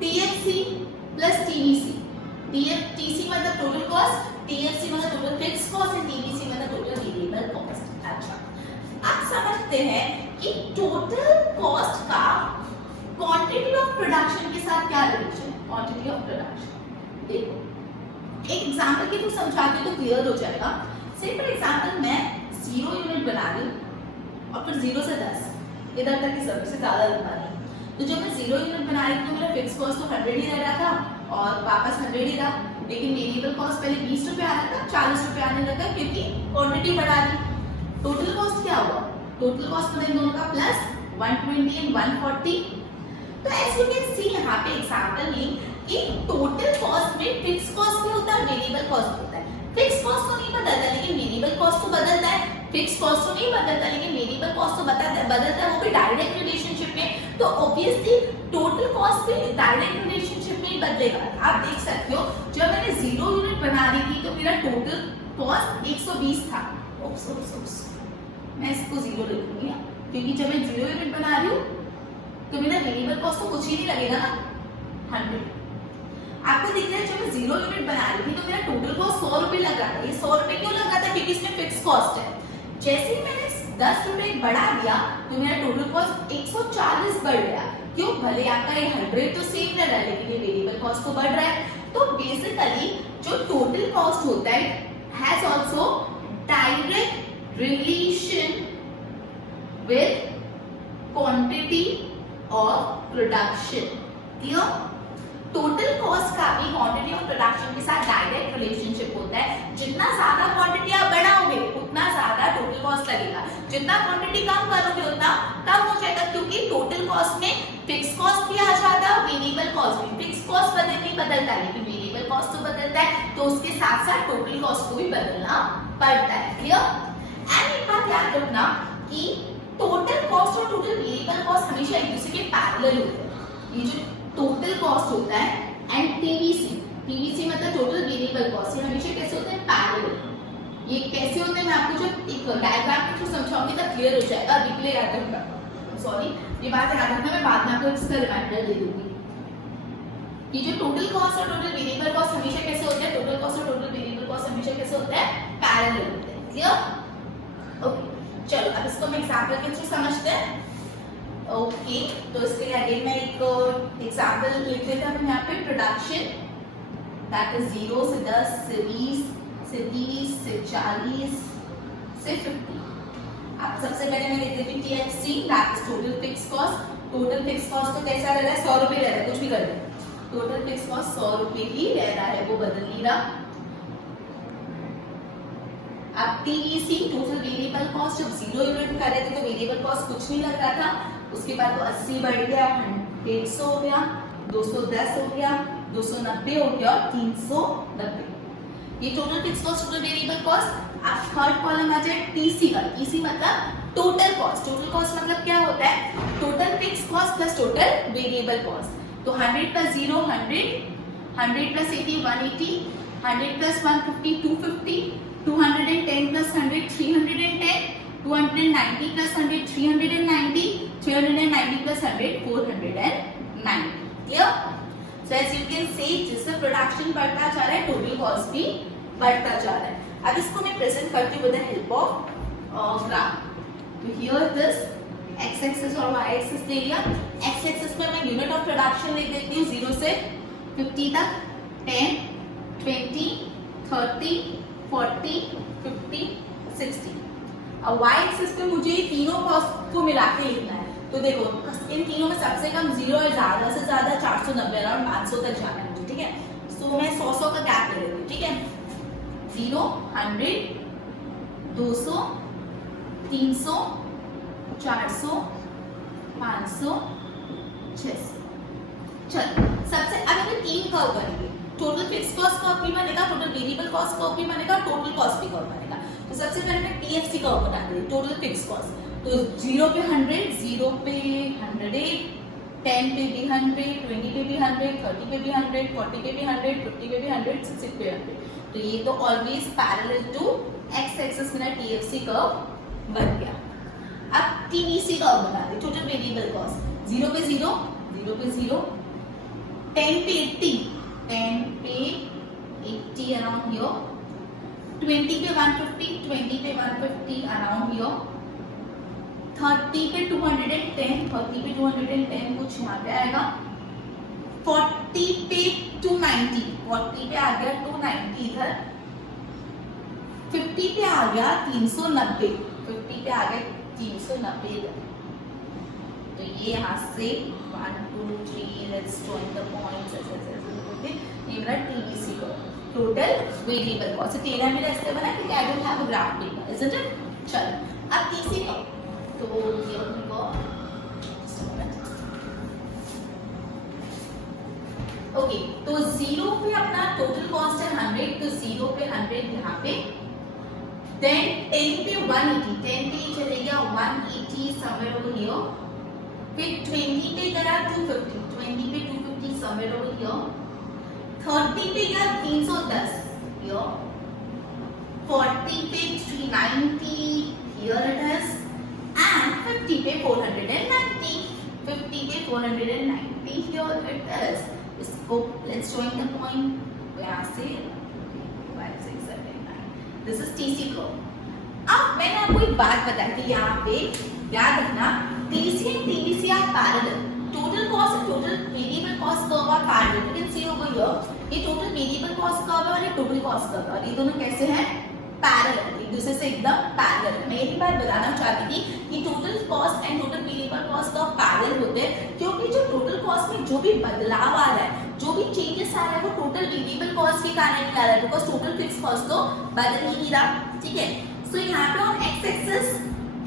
TFC plus TVC. TC मतलब टोटल कॉस्ट, टीएफसी मतलब total fixed cost and TVC मतलब total variable cost. अच्छा, अब समझते हैं कि टोटल कॉस्ट का क्वांटिटी ऑफ प्रोडक्शन के साथ क्या रिलेशन है। क्वांटिटी ऑफ प्रोडक्शन देखो एक एग्जांपल के थ्रू समझाती हूं तो क्लियर हो जाएगा। से फॉर एग्जांपल मैं 0 यूनिट बना रही हूं और फिर 0 से 10 इधर तक की सर्विस से ज्यादा बना रही हूं। तो जब मैं 0 यूनिट बना रही थी तो मेरा फिक्स कॉस्ट तो 100 ही रह रहा था और वापस 100 ही रहा, लेकिन वेरिएबल कॉस्ट पहले 20 रुपए आ रहा था 40 रुपए आने लगा क्योंकि क्वांटिटी बढ़ा दी। टोटल कॉस्ट क्या हुआ? टोटल कॉस्ट बना इन दोनों का प्लस 120 एंड 140। तो एज यू कैन सी यहाँ पे एग्जांपल में कि टोटल कॉस्ट में फिक्स कॉस्ट भी होता है, वेरिएबल कॉस्ट होता है। फिक्स कॉस्ट तो नहीं बदलता लेकिन वेरिएबल कॉस्ट तो बदलता है। फिक्स कॉस्ट तो नहीं बदलता लेकिन वेरिएबल कॉस्ट तो बदलता है, वो भी डायरेक्ट रिलेशनशिप में। तो ऑब्वियसली टोटल कॉस्ट भी डायरेक्ट रिलेशनशिप में ही बदलेगा। आप देख सकते हो जब मैंने 0 यूनिट बना रही थी तो मेरा टोटल कॉस्ट 120 था। मैं इसको 0 लिखूंगी क्योंकि जब मैं 0 यूनिट बना रही हूँ तो मेरा वेरिएबल कॉस्ट तो कुछ ही नहीं लगेगा ना, 100। आपको दिख रहा है जब मैं 0 यूनिट बना रही थी तो मेरा टोटल कॉस्ट 100 रुपए लग रहा था। ये 100 रुपए क्यों लगा था? क्योंकि इसमें फिक्स कॉस्ट है। जैसे ही मैंने 10 रुपए बढ़ा दिया तो मेरा टोटल कॉस्ट 140 बढ़ गया। क्यों? भले आपका ये 100 तो सेम रह रहा है लेकिन ये वेरिएबल कॉस्ट तो बढ़ रहा है। तो बेसिकली जो टोटल कॉस्ट होता है has also direct relation with quantity of production. Clear? Total cost का भी क्वांटिटी ऑफ प्रोडक्शन के साथ डायरेक्ट रिलेशनशिप होता है। जितना ज्यादा क्वांटिटी आप बढ़ाओगे उतना ज्यादा टोटल कॉस्ट लगेगा, जितना क्वांटिटी कम करोगे उतना कम हो जाएगा, क्योंकि टोटल कॉस्ट में फिक्स कॉस्ट भी आ जाता है और वेरिएबल कॉस्ट भी। फिक्स कॉस्ट नहीं बदलता लेकिन वेरिएबल कॉस्ट तो बदलता है, तो उसके साथ साथ टोटल कॉस्ट को भी बदलना पड़ता है। क्लियर? एंड एक बात याद रखना कि टोटल कॉस्ट और टोटल वेरिएबल कॉस्ट हमेशा एक दूसरे के पैरेलल होते हैं। ये जो टोटल कॉस्ट होता है एंड टीवीसी मतलब टोटल वेरिएबल कॉस्ट, ये हमेशा कैसे होते हैं? पैरेलल। ये कैसे होते हैं मैं आपको जब एक डायग्राम के थ्रू समझाऊंगी तब क्लियर हो जाएगा। रिप्ले याद रखना, सॉरी ये बात याद रखना, मैं बाद में आपको इसका रिमाइंडर दे दूंगी। ये जो टोटल कॉस्ट और टोटल वेरिएबल कॉस्ट हमेशा कैसे होते हैं? टोटल कॉस्ट और टोटल वेरिएबल कॉस्ट हमेशा कैसे होते हैं? पैरेलल होते हैं। क्लियर? ओके, चलो अब इसको हम एग्जांपल के थ्रू समझते हैं। ओके, तो इसके लिए अगेन मैं एक एग्जांपल लिख देता हूं यहाँ पे। प्रोडक्शन दैट इज 0 से 10 से 20 से 30 से 40 से 50। अब सबसे पहले मैं लिख देती हूँ TFC that is total fix cost. Total fix cost तो कैसा रह रहा है? 100 रुपए रह रहा है, कुछ भी कर दे। टोटल फिक्स कॉस्ट 100 रुपए ही रह रहा है, वो बदल नहीं रहा। अब TVC टोटल वेरिएबल कॉस्ट, जब 0 यूनिट कर रहे थे तो वेरिएबल कॉस्ट कुछ नहीं लग रहा था, उसके बाद तो 80 बढ़ गया, 150 हो गया, 210 हो गया, 290 हो गया और 390। ये total fix cost total variable cost. अब थर्ड कॉलम आ जाए TC का। TC मतलब टोटल कॉस्ट। टोटल कॉस्ट मतलब क्या होता है? Total fix cost plus total variable cost. तो 100 plus 0 100, 100 plus 80 180, 100 plus 150 250, 210 plus 100 310, 290 plus 100 390, 390 plus 100 490। Clear? So as you can see जिससे प्रोडक्शन बढ़ता जा रहा है टोटल कॉस्ट भी बढ़ता जा रहा है। अब इसको मैं प्रेजेंट करती हूँ with the help of graph. तो हियर दिस x एक्सिस और y एक्सिस ले लिया। x एक्सिस पर मैं यूनिट ऑफ प्रोडक्शन लिख देती हूँ 0 से 50 तक, 10 20 30 40 50 60। अब y एक्सिस पे मुझे तीनों कॉस्ट को मिला के लिखना है। तो देखो इन तीनों में सबसे कम 0 है, ज्यादा से ज्यादा 490 अराउंड 500 तक जाना है मुझे। ठीक है, तो मैं 100 का गैप ले रही हूँ। ठीक है, 0 100 200 300 400 500 600। चलो सबसे अब ये तीन कर्व बनेंगे। टोटल फिक्स कॉस्ट कर्व भी बनेगा, टोटल वेरिएबल कॉस्ट कर्व भी बनेगा, टोटल कॉस्ट भी कर्व बनेगा। तो सबसे पहले मैं TFC कर्व बना रही हूँ, टोटल फिक्स कॉस्ट। तो 0 पे 100, 0 पे 100, 10 पे भी 100, 20 पे भी 100, 30 पे भी 100, 40 पे भी 100, 50 पे भी 100, 60 पे 100। तो ये तो always parallel to x axis मेरा TFC कर्व बन गया। अब TVC कर्व बना दे, टोटल वेरिएबल कॉस्ट। 0 पे 0, 0 पे 0, 10 पे 80, 10 पे 80 around here, 20 पे 150, 20 पे 150 around here, 30 पे 210, 30 पे 210 कुछ यहाँ पे आएगा, 40 पे 290, 40 पे आ गया 290 इधर, 50 पे आ गया 390, 50 पे आ गया 390 इधर। तो ये यहाँ से 1 2 3 लेट्स जॉइन द पॉइंट्स ऐसे ऐसे ये मेरा टीवीसी का टोटल वेरिएबल कॉस्ट। टेलर मेरा इसलिए बना कि I don't have a graph paper, isn't it? चलो अब तीसरी का तो ये उनको ओके, तो 0 पे अपना टोटल कॉस्ट है 100, तो 0 पे 100 यहाँ पे, देन 10 पे 180, 10 पे चले गया 180 समवेयर ओवर हियर, फिर 20 पे गया 250, 20 पे 250 समवेयर ओवर हियर, 30 पे गया 310 हियर, 40 पे 390 हियर इट इज, एंड 50 पे 490, 50 पे 490 हियर इट इज। इसको लेट्स जॉइन द पॉइंट यहाँ से 5 6 7 8 दिस इज टीसी कर्व। अब मैंने आपको एक बात बताई थी यहाँ पे याद रखना, TC and TVC are parallel, total cost and total variable cost curve are parallel. You can see over here ये टोटल वेरिएबल कॉस्ट कर्व है और ये टोटल कॉस्ट कर्व है, और ये दोनों कैसे हैं? पैरेलल, एक दूसरे से एकदम पैरेलल है। मैं यही बात बताना चाहती थी कि total cost and total variable cost curve parallel होते हैं, क्योंकि जो टोटल कॉस्ट में जो भी बदलाव आ रहा है, जो भी चेंजेस आ रहा है, वो टोटल वेरिएबल कॉस्ट के कारण आ रहा है, बिकॉज़ टोटल फिक्स कॉस्ट तो बदल ही नहीं रहा, ठीक है। सो यहाँ पे ऑन एक्स एक्सिस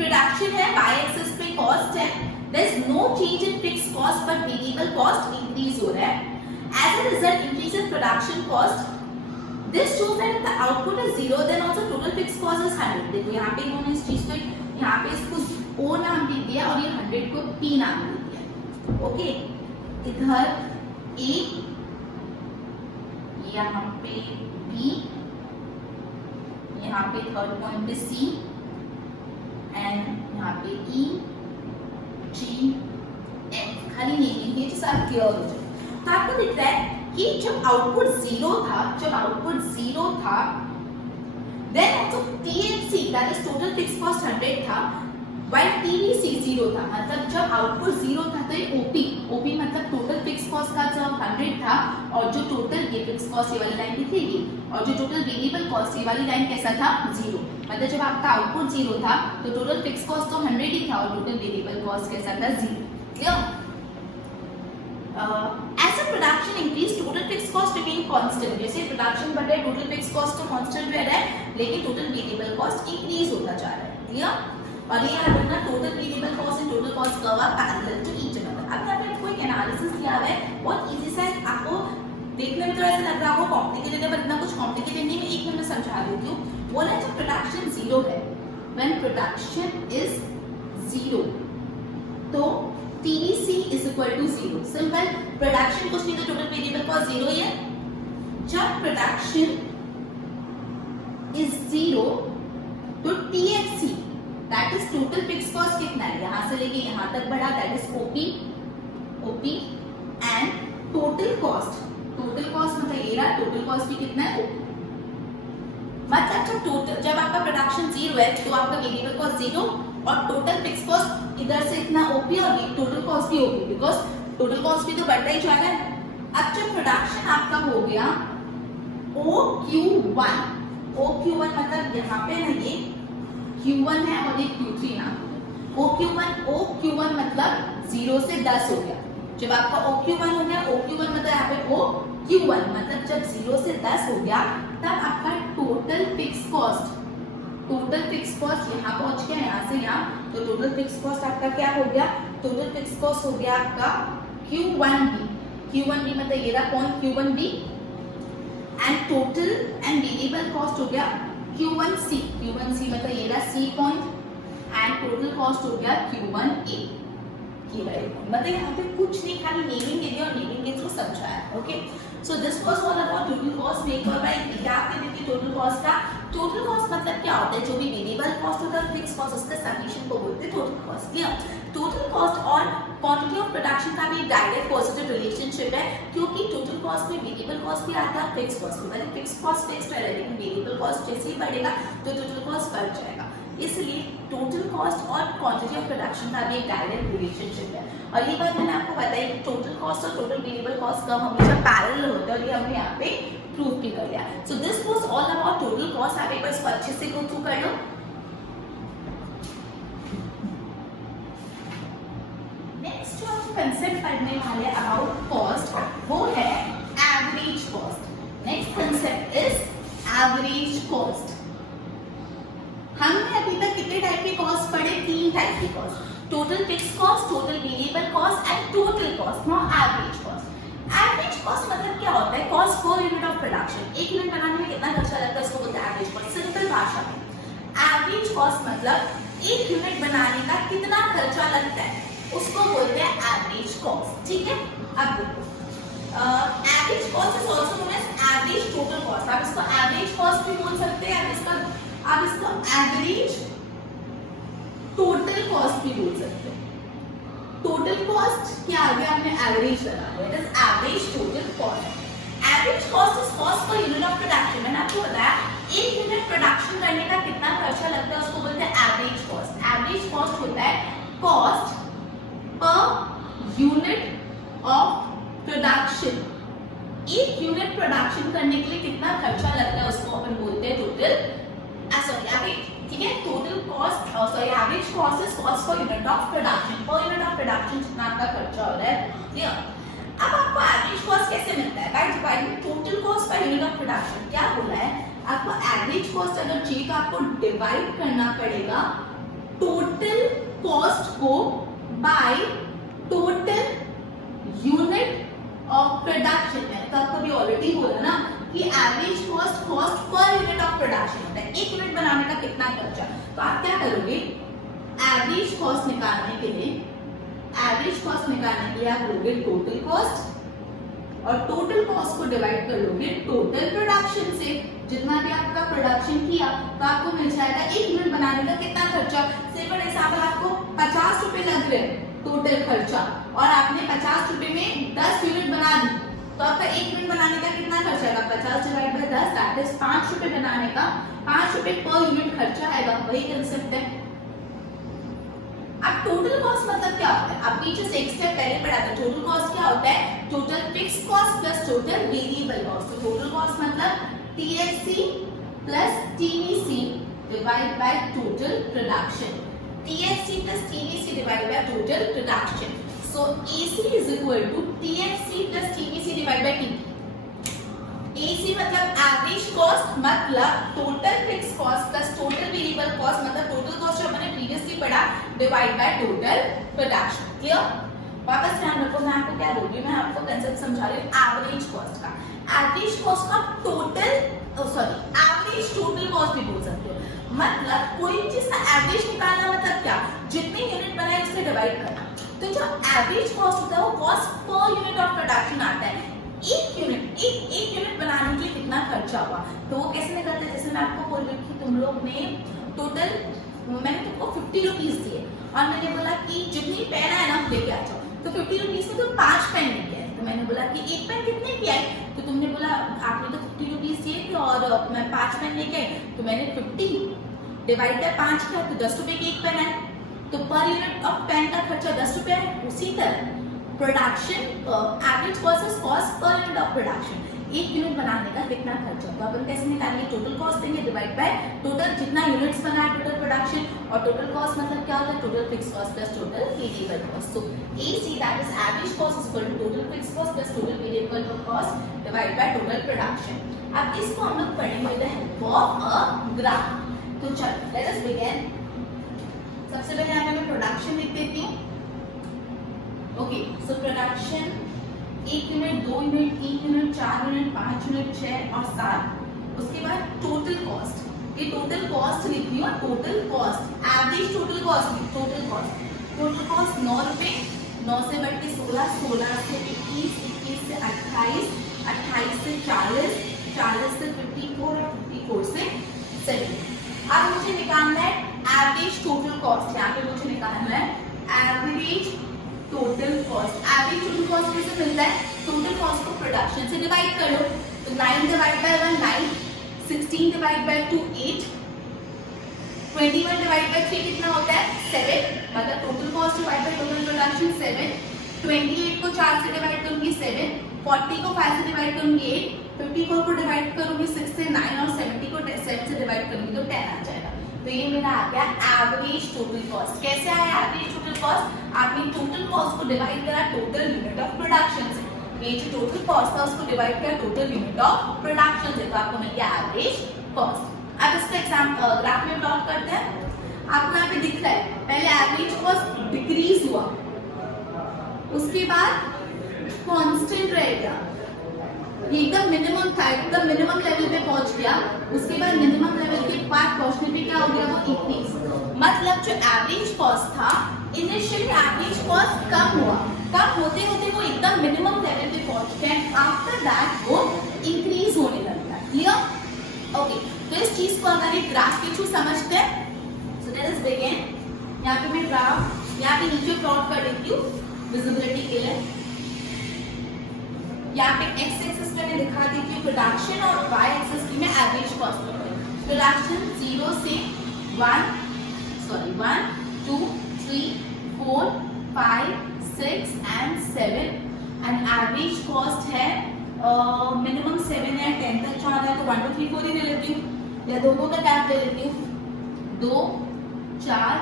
प्रोडक्शन है, वाई एक्सिस पे कॉस्ट है, there is no change in fix cost but variable cost increase हो रहा है। As a result increase in production cost, this shows that if the output is 0 then also total fixed cost is 100। देखो यहाँ पे इन्होंने इस चीज को यहाँ पे इसको O नाम दे दिया और ये 100 को P नाम दे दिया, ओके। इधर A, यहाँ पे B, यहाँ पे थर्ड पॉइंट पे C एंड यहाँ पे E, G, F, खाली नेमिंग है जो साथ क्लियर हो जाए। तो आपको दिख रहा है कि जब आउटपुट 0 था, then also TFC that is total fixed cost 100 था, while TVC 0 था, मतलब जब आउटपुट 0 था तो ये OP मतलब टोटल फिक्स कॉस्ट का जब 100 था, और जो टोटल ये फिक्स कॉस्ट ये वाली लाइन दिख रही है, और जो टोटल वेरिएबल कॉस्ट ये वाली लाइन कैसा था? 0। मतलब जब आपका आउटपुट 0 था तो टोटल फिक्स कॉस्ट तो 100 ही था और टोटल वेरिएबल कॉस्ट कैसा था? 0। Clear? as a production increase total fixed cost remain constant। जैसे प्रोडक्शन बढ़ रहा है टोटल फिक्स कॉस्ट तो कांस्टेंट रह रहा है, लेकिन टोटल वेरिएबल कॉस्ट इंक्रीज होता जा रहा है। क्लियर? और ये याद रखना total variable cost and total cost curve are parallel to each other. अब यहाँ पे कोई एनालिसिस किया हुआ है, बहुत इजी सा है, आपको देखने में तो ऐसा लग रहा है कॉम्प्लिकेटेड है, पर इतना कुछ कॉम्प्लिकेटेड नहीं, मैं एक मिनट में समझा देती हूँ। बोला जब प्रोडक्शन 0 है, व्हेन प्रोडक्शन इज 0 तो TVC is equal to 0। Simple, production कुछ नहीं तो टोटल वेरिएबल कॉस्ट 0 ही है। जब प्रोडक्शन इज 0 तो TFC that is total fix cost कितना है? यहाँ से लेके यहाँ तक बढ़ा, that is OP and total cost मतलब ये रहा, टोटल कॉस्ट भी कितना है? मतलब जब आपका प्रोडक्शन 0 है तो आपका वेरिएबल कॉस्ट 0 और टोटल फिक्स कॉस्ट इधर से इतना OP और टोटल कॉस्ट भी OP, बिकॉज टोटल कॉस्ट भी तो बढ़ता ही जा रहा है। अब जब प्रोडक्शन आपका हो गया OQ1 मतलब यहाँ पे ना ये Q1 है और ये Q3 ना, OQ1 मतलब 0 से 10 हो गया। जब आपका OQ1 हो गया, OQ1 मतलब यहाँ पे OQ1 मतलब जब 0 से 10 हो गया, तब आपका टोटल फिक्स कॉस्ट यहाँ पहुंच गया, यहाँ से यहाँ, तो टोटल फिक्स कॉस्ट आपका क्या हो गया? टोटल फिक्स कॉस्ट हो गया आपका Q1B मतलब ये रहा point Q1B, and total and variable cost हो गया Q1C मतलब ये रहा C point, and total cost हो गया Q1A। मतलब यहाँ पे कुछ नहीं, खाली नेमिंग के लिए और नेमिंग के थ्रू समझाया। Okay, so this was all about total cost. Make और बाय क्या आपने देखी टोटल कॉस्ट का? टोटल कॉस्ट मतलब क्या होता है? जो भी वेरिएबल कॉस्ट होता है, फिक्स कॉस्ट, उसका समेशन को बोलते हैं total cost. Clear? Total cost और क्वांटिटी ऑफ प्रोडक्शन का भी डायरेक्ट पॉजिटिव रिलेशनशिप है, क्योंकि टोटल कॉस्ट में वेरिएबल कॉस्ट भी आता है, फिक्स कॉस्ट भी। पहले फिक्स कॉस्ट फिक्स्ड है, लेकिन वेरिएबल कॉस्ट जैसे ही बढ़ेगा तो टोटल कॉस्ट बढ़ जाएगा। इसलिए टोटल कॉस्ट और क्वांटिटी ऑफ प्रोडक्शन का भी एक डायरेक्ट रिलेशनशिप है। और ये बात मैंने आपको बताई कि टोटल कॉस्ट और टोटल वेरिएबल कॉस्ट का हमेशा पैरेलल होता है और ये हमने यहाँ पे प्रूव भी कर लिया। So this was all about total cost. आप एक बार इसको अच्छे से गो थ्रू कर लो। नेक्स्ट जो हम कंसेप्ट पढ़ने वाले अबाउट कॉस्ट वो है average cost. Next concept is average cost. हमने अभी तक कितने टाइप के कॉस्ट पढ़े? 3 टाइप की cost, total fixed cost, total variable cost and total cost. Now average cost. Average cost मतलब क्या होता है? Cost per unit of production. एक यूनिट बनाने में कितना खर्चा लगता है, इसको बोलते हैं एवरेज कॉस्ट। सिंपल भाषा में एवरेज कॉस्ट मतलब एक यूनिट बनाने का कितना खर्चा लगता है, उसको बोलते हैं एवरेज कॉस्ट। ठीक है, अब देखो average cost is also known as average total cost. आप इसको एवरेज कॉस्ट भी बोल सकते हैं, आप इसको एवरेज टोटल कॉस्ट भी बोल सकते हैं। टोटल कॉस्ट क्या आ गया? हमने एवरेज लगा दिया, it is average total cost. Average cost is cost per unit of production. मैंने आपको बताया एक यूनिट प्रोडक्शन करने का कितना खर्चा लगता है, उसको बोलते हैं एवरेज कॉस्ट। एवरेज कॉस्ट होता है cost per unit of production. एक यूनिट प्रोडक्शन करने के लिए कितना खर्चा लगता है, उसको अपन बोलते हैं टोटल ठीक है, total cost sorry average cost is cost per unit of production. पर यूनिट ऑफ प्रोडक्शन जितना आपका खर्चा हो रहा है, क्लियर? अब आपको एवरेज कॉस्ट कैसे मिलता है? By dividing total cost per unit of production. क्या बोला है आपको? एवरेज कॉस्ट अगर चाहिए तो आपको डिवाइड करना पड़ेगा टोटल कॉस्ट को by total unit of production. मैंने तो आपको भी ऑलरेडी बोला ना कि average cost cost per unit of production होता है। एक यूनिट बनाने का कितना खर्चा, तो आप क्या करोगे? एवरेज कॉस्ट निकालने के लिए आप लोगे टोटल कॉस्ट और टोटल कॉस्ट को डिवाइड कर लोगे टोटल प्रोडक्शन से। जितना भी आपका प्रोडक्शन किया तो आपको मिल जाएगा एक यूनिट बनाने का कितना खर्चा। से फॉर एग्जांपल आपको 50 रुपए लग रहे टोटल खर्चा और आपने 50 रुपए में 10 यूनिट बना दी, तो आपका एक यूनिट बनाने का कितना खर्चा आएगा? 50 डिवाइड बाय 10 दैट इज 5 रुपए बनाने का 5 रुपए पर यूनिट खर्चा आएगा। वही कंसेप्ट है। अब टोटल कॉस्ट मतलब क्या होता है? आप पीछे से एक स्टेप पहले पढ़ा था। टोटल कॉस्ट क्या होता है? Total fixed cost plus total variable cost. तो टोटल कॉस्ट मतलब TFC plus TVC divide by total production. TFC plus TVC divided by total production. So AC is equal to TFC plus TVC divided by TP. AC मतलब average cost मतलब total fixed cost plus total variable cost मतलब total cost जो हमने previously पढ़ा divide by total production. Clear? वापस ध्यान रखो, मैं आपको क्या बोल रही हूँ? मैं आपको कंसेप्ट समझा रही हूँ एवरेज कॉस्ट का। एवरेज कॉस्ट का एवरेज टोटल कॉस्ट भी बोल सकते हो। मतलब कोई चीज का एवरेज निकालना मतलब क्या? जितने यूनिट बनाए उससे डिवाइड करना। तो जो एवरेज कॉस्ट होता है वो cost per unit of production आता है। एक यूनिट बनाने के लिए कितना खर्चा हुआ, तो वो कैसे निकलता है? जैसे मैं आपको बोल रही थी तुम लोग ने टोटल मैंने तुमको 50 रुपीज दिए और मैंने बोला कि जितनी पेन है ना लेके आ जाओ, तो 50 रुपीज में तुम 5 पेन लेके आए। तो मैंने बोला कि एक पेन कितने की आई, तो तुमने बोला आपने तो 50 रुपीज दिए थे और मैं 5 पेन लेके आई, तो मैंने 50 डिवाइड बाय 5 किया तो 10 रुपए की एक पेन है, तो पर यूनिट ऑफ पेन का खर्चा 10 रुपए है। उसी तरह production average cost is cost per unit of production. एक यूनिट बनाने का कितना खर्चा होगा, अपन कैसे निकालेंगे? टोटल कॉस्ट देंगे डिवाइड बाय टोटल जितना यूनिट्स बना है टोटल प्रोडक्शन। और टोटल कॉस्ट मतलब क्या होता है? Total fixed cost plus total variable cost. So AC that is average cost is equal to total fixed cost plus total variable cost divide by total production. अब इसको हम लोग पढ़ेंगे with the help of a graph. तो चलो late us begin. सबसे पहले यहाँ पे मैं प्रोडक्शन लिख देती हूँ। Okay, so production 1 unit, 2 unit, 3 unit, 4 unit, 5 unit, 6 और 7। उसके बाद टोटल कॉस्ट, ये टोटल कॉस्ट लिख रही हूँ। Total cost average total cost, total cost 9 रुपए, 9 से बढ़ के 16, 16 से 21, 21 से 28, 28 से 40, 40 से 54 और 54 से 70। अब मुझे निकालना है एवरेज टोटल कॉस्ट। यहाँ पे मुझे निकालना है average total cost. Average total cost कैसे मिलता है? टोटल कॉस्ट को प्रोडक्शन से डिवाइड कर लो। तो 9 divide by 1 9, 16 divide by 2 8, 21 divide by 3 कितना होता है 7, मतलब total cost divide by total production 7। 28 को 4 से डिवाइड करूंगी 7, 40 को 5 से डिवाइड करूंगी 8, 54 को डिवाइड करूंगी 6 से 9 और 70 को 7 से डिवाइड करूंगी तो 10 आ जाएगा। तो ये मेरा आ गया एवरेज टोटल कॉस्ट। कैसे आया एवरेज टोटल कॉस्ट? आपने टोटल कॉस्ट को डिवाइड करा टोटल यूनिट ऑफ प्रोडक्शन से, ये जो टोटल कॉस्ट था उसको डिवाइड किया टोटल यूनिट ऑफ प्रोडक्शन से, तो आपको मिल गया एवरेज कॉस्ट। अब इसका एग्जांपल ग्राफ में प्लॉट करते हैं। आपको यहाँ पे दिख रहा है पहले एवरेज कॉस्ट डिक्रीज हुआ, उसके बाद कांस्टेंट रहेगा, ये एकदम मिनिमम था, एकदम मिनिमम लेवल पे पहुंच गया, उसके बाद मिनिमम लेवल के पास पहुंचने पे क्या हो गया वो इंक्रीज। मतलब जो एवरेज कॉस्ट था इनिशियली एवरेज कॉस्ट कम हुआ, कम होते होते वो एकदम मिनिमम लेवल पे पहुंच गया, आफ्टर दैट वो इंक्रीज होने लगता है। क्लियर? ओके, तो इस चीज को अगर एक ग्राफ के थ्रू समझते हैं, सो लेट अस बिगिन। यहाँ पे मैं ग्राफ यहाँ पे नीचे प्लॉट कर देती हूँ विजिबिलिटी के लिए। यहाँ पे एक्स एक्सिस पे मैं दिखा दी थी प्रोडक्शन और वाई एक्सिस की मैं एवरेज कॉस्ट। प्रोडक्शन 0 से 1 2 3 4 5 6 एंड 7 एंड एवरेज कॉस्ट है मिनिमम 7 है, 10 तक चला जाए तो 1 2 3 4 ही ले लेती हूँ या दोनों का गैप ले लेती हूँ। 2 4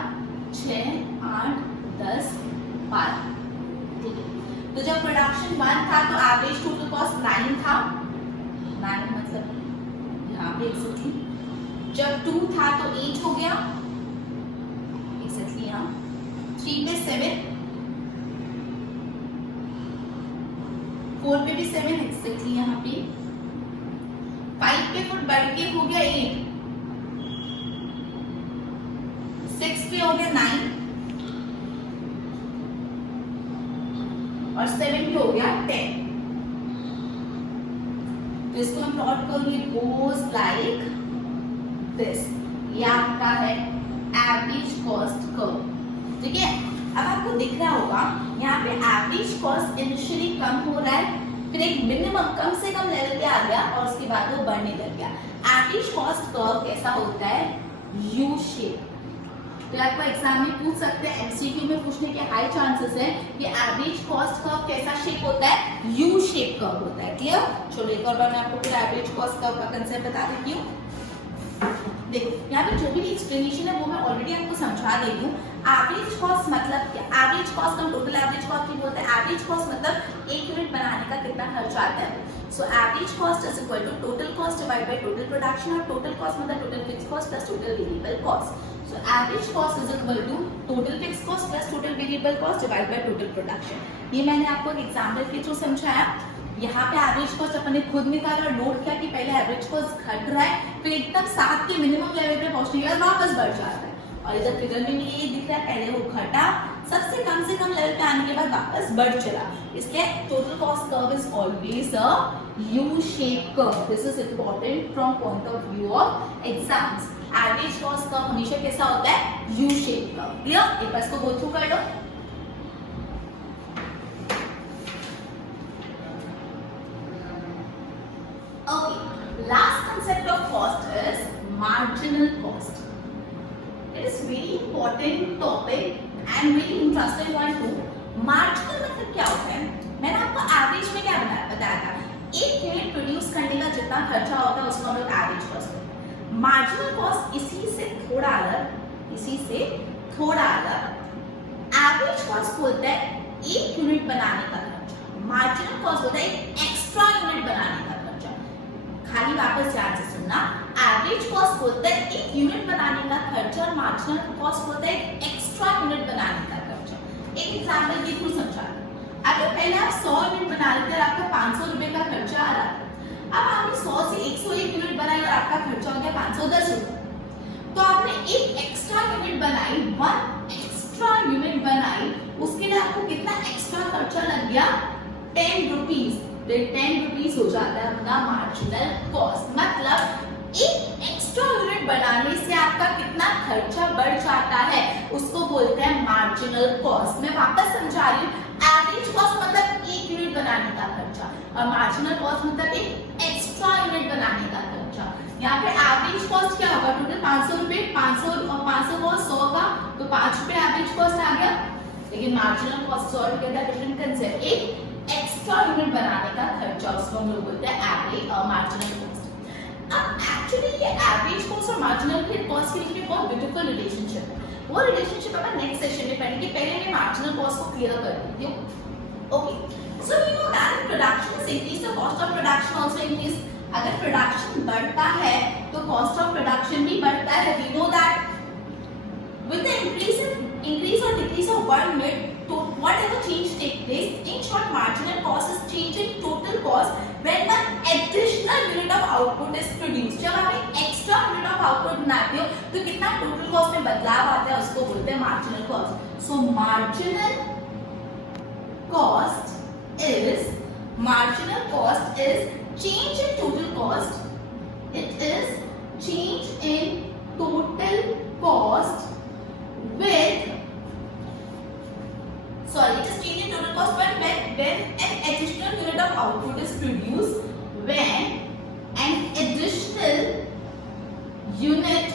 6 8 10 12। तो जब प्रोडक्शन 1 था तो एवरेज टोटल कॉस्ट 9 था, 9 मतलब यहाँ पे एक्जेक्टली। जब 2 था तो 8 हो गया एक्जेक्टली यहाँ, 3 पे 7, 4 पे भी 7 एक्जेक्टली यहाँ पे, 5 पे फुट बढ़ के हो गया 8, 6 पे हो गया 9 और 7 पे हो गया 10। तो इसको हम प्लॉट करेंगे गोज लाइक दिस। ये आपका है एवरेज कॉस्ट कर्व, ठीक है। अब आपको दिख रहा होगा यहाँ पे एवरेज कॉस्ट इनिशियली कम हो रहा है, फिर एक मिनिमम कम से कम लेवल पे आ गया और उसके बाद वो बढ़ने लग गया। एवरेज कॉस्ट कर्व कैसा होता है? U shape. तो आपको एग्जाम में पूछ सकते हैं, एमसीक्यू में पूछने के हाई चांसेस है कि एवरेज कॉस्ट कर्व कैसा शेप होता है? यू शेप कर्व होता है। क्लियर? चलो एक और बार मैं आपको फिर एवरेज कॉस्ट कर्व का कांसेप्ट बता देती हूँ। देखो यहाँ पे जो भी एक्सप्लेनेशन है वो मैं ऑलरेडी आपको समझा देती हूँ। एवरेज कॉस्ट मतलब क्या? एवरेज कॉस्ट हम टोटल एवरेज कॉस्ट भी बोलते हैं। एवरेज कॉस्ट मतलब एक यूनिट बनाने का कितना खर्चा आता है। So average cost is equal to total cost divide by total production, और टोटल कॉस्ट मतलब total fixed cost plus total variable cost. So average cost is equal to total fixed cost plus total variable cost divided by total production. ये मैंने आपको एक example के through समझाया। यहाँ पे एवरेज कॉस्ट अपने खुद निकाला और नोट किया कि पहले एवरेज कॉस्ट घट रहा है, फिर एकदम 7 के मिनिमम लेवल पे पहुंचने के बाद वापस बढ़ जाता है। और इधर फिगर में ये दिख रहा है पहले वो घटा, सबसे कम लेवल पे आने के बाद वापस बढ़ चला। इसलिए total cost curve is always a U shape curve. This is important from point of view of exams. Average cost curve हमेशा कैसा होता है? U shape curve. क्लियर? एक बार इसको गो थ्रू कर लो। Okay, last concept of cost is marginal cost. It is very important topic and very interesting one too. Marginal मतलब क्या होता है? मैंने आपको एवरेज में क्या बताया था, एक यूनिट प्रोड्यूस करने का जितना खर्चा होता है उसको हम लोग एवरेज कॉस्ट। मार्जिनल कॉस्ट इसी से थोड़ा अलग एवरेज कॉस्ट बोलता है एक यूनिट बनाने का खर्चा, मार्जिनल कॉस्ट बोलता है एक एक्स्ट्रा यूनिट बनाने का खर्चा। खाली वापस ध्यान से सुनना, एवरेज कॉस्ट बोलता है एक यूनिट बनाने का खर्चा और मार्जिनल कॉस्ट बोलता है एक एक्स्ट्रा यूनिट बनाने का खर्चा। एक एग्जांपल के थ्रू समझा। अगर पहले आप 100 यूनिट बना लेते हैं, आपका 500 रुपए का खर्चा आ रहा है। अब आपने 100 से 101 यूनिट बनाई और आपका खर्चा हो गया 510 रुपए। तो आपने एक एक्स्ट्रा यूनिट बनाई, 1 एक्स्ट्रा यूनिट बनाई, उसके लिए आपको कितना एक्स्ट्रा खर्चा लग गया? 10 रुपीज। तो 10 रुपीज हो जाता है अपना मार्जिनल कॉस्ट। मतलब एक एक्स्ट्रा यूनिट बनाने से आपका कितना खर्चा बढ़ जाता है उसको बोलते हैं मार्जिनल कॉस्ट। मैं वापस समझा रही हूँ, एवरेज कॉस्ट मतलब 1 यूनिट बनाने का खर्चा, और मार्जिनल कॉस्ट मतलब एक एक्स्ट्रा यूनिट बनाने का खर्चा। यहाँ पे एवरेज कॉस्ट क्या होगा, टोटल 500 रुपए, 500 और 500 कॉस्ट 100 का, तो 5 रुपए एवरेज कॉस्ट आ गया। लेकिन marginal cost all together different concept, एक एक्स्ट्रा यूनिट बनाने का खर्चा, उसको हम लोग बोलते हैं एवरेज और मार्जिनल कॉस्ट। अब एक्चुअली ये एवरेज कॉस्ट और मार्जिनल कॉस्ट के बीच में बहुत ब्यूटीफुल रिलेशनशिप है। वो रिलेशनशिप अपन नेक्स्ट सेशन में पढ़ेंगे, पहले मैं मार्जिनल कॉस्ट को क्लियर कर देती हूं। Okay, so you know that production increase the cost of production also increase. अगर प्रोडक्शन बढ़ता है तो कॉस्ट ऑफ प्रोडक्शन भी बढ़ता है। We know that with the increase or decrease of one unit, to whatever change take place, in short marginal cost is change in total cost when one additional unit of output is produced. जब आप एक extra unit of output बनाते हो तो कितना total cost में बदलाव आता है, उसको बोलते हैं marginal cost. So marginal cost is change in total cost. It is change in total cost with it is change in total cost when an additional unit of output is produced, when an additional unit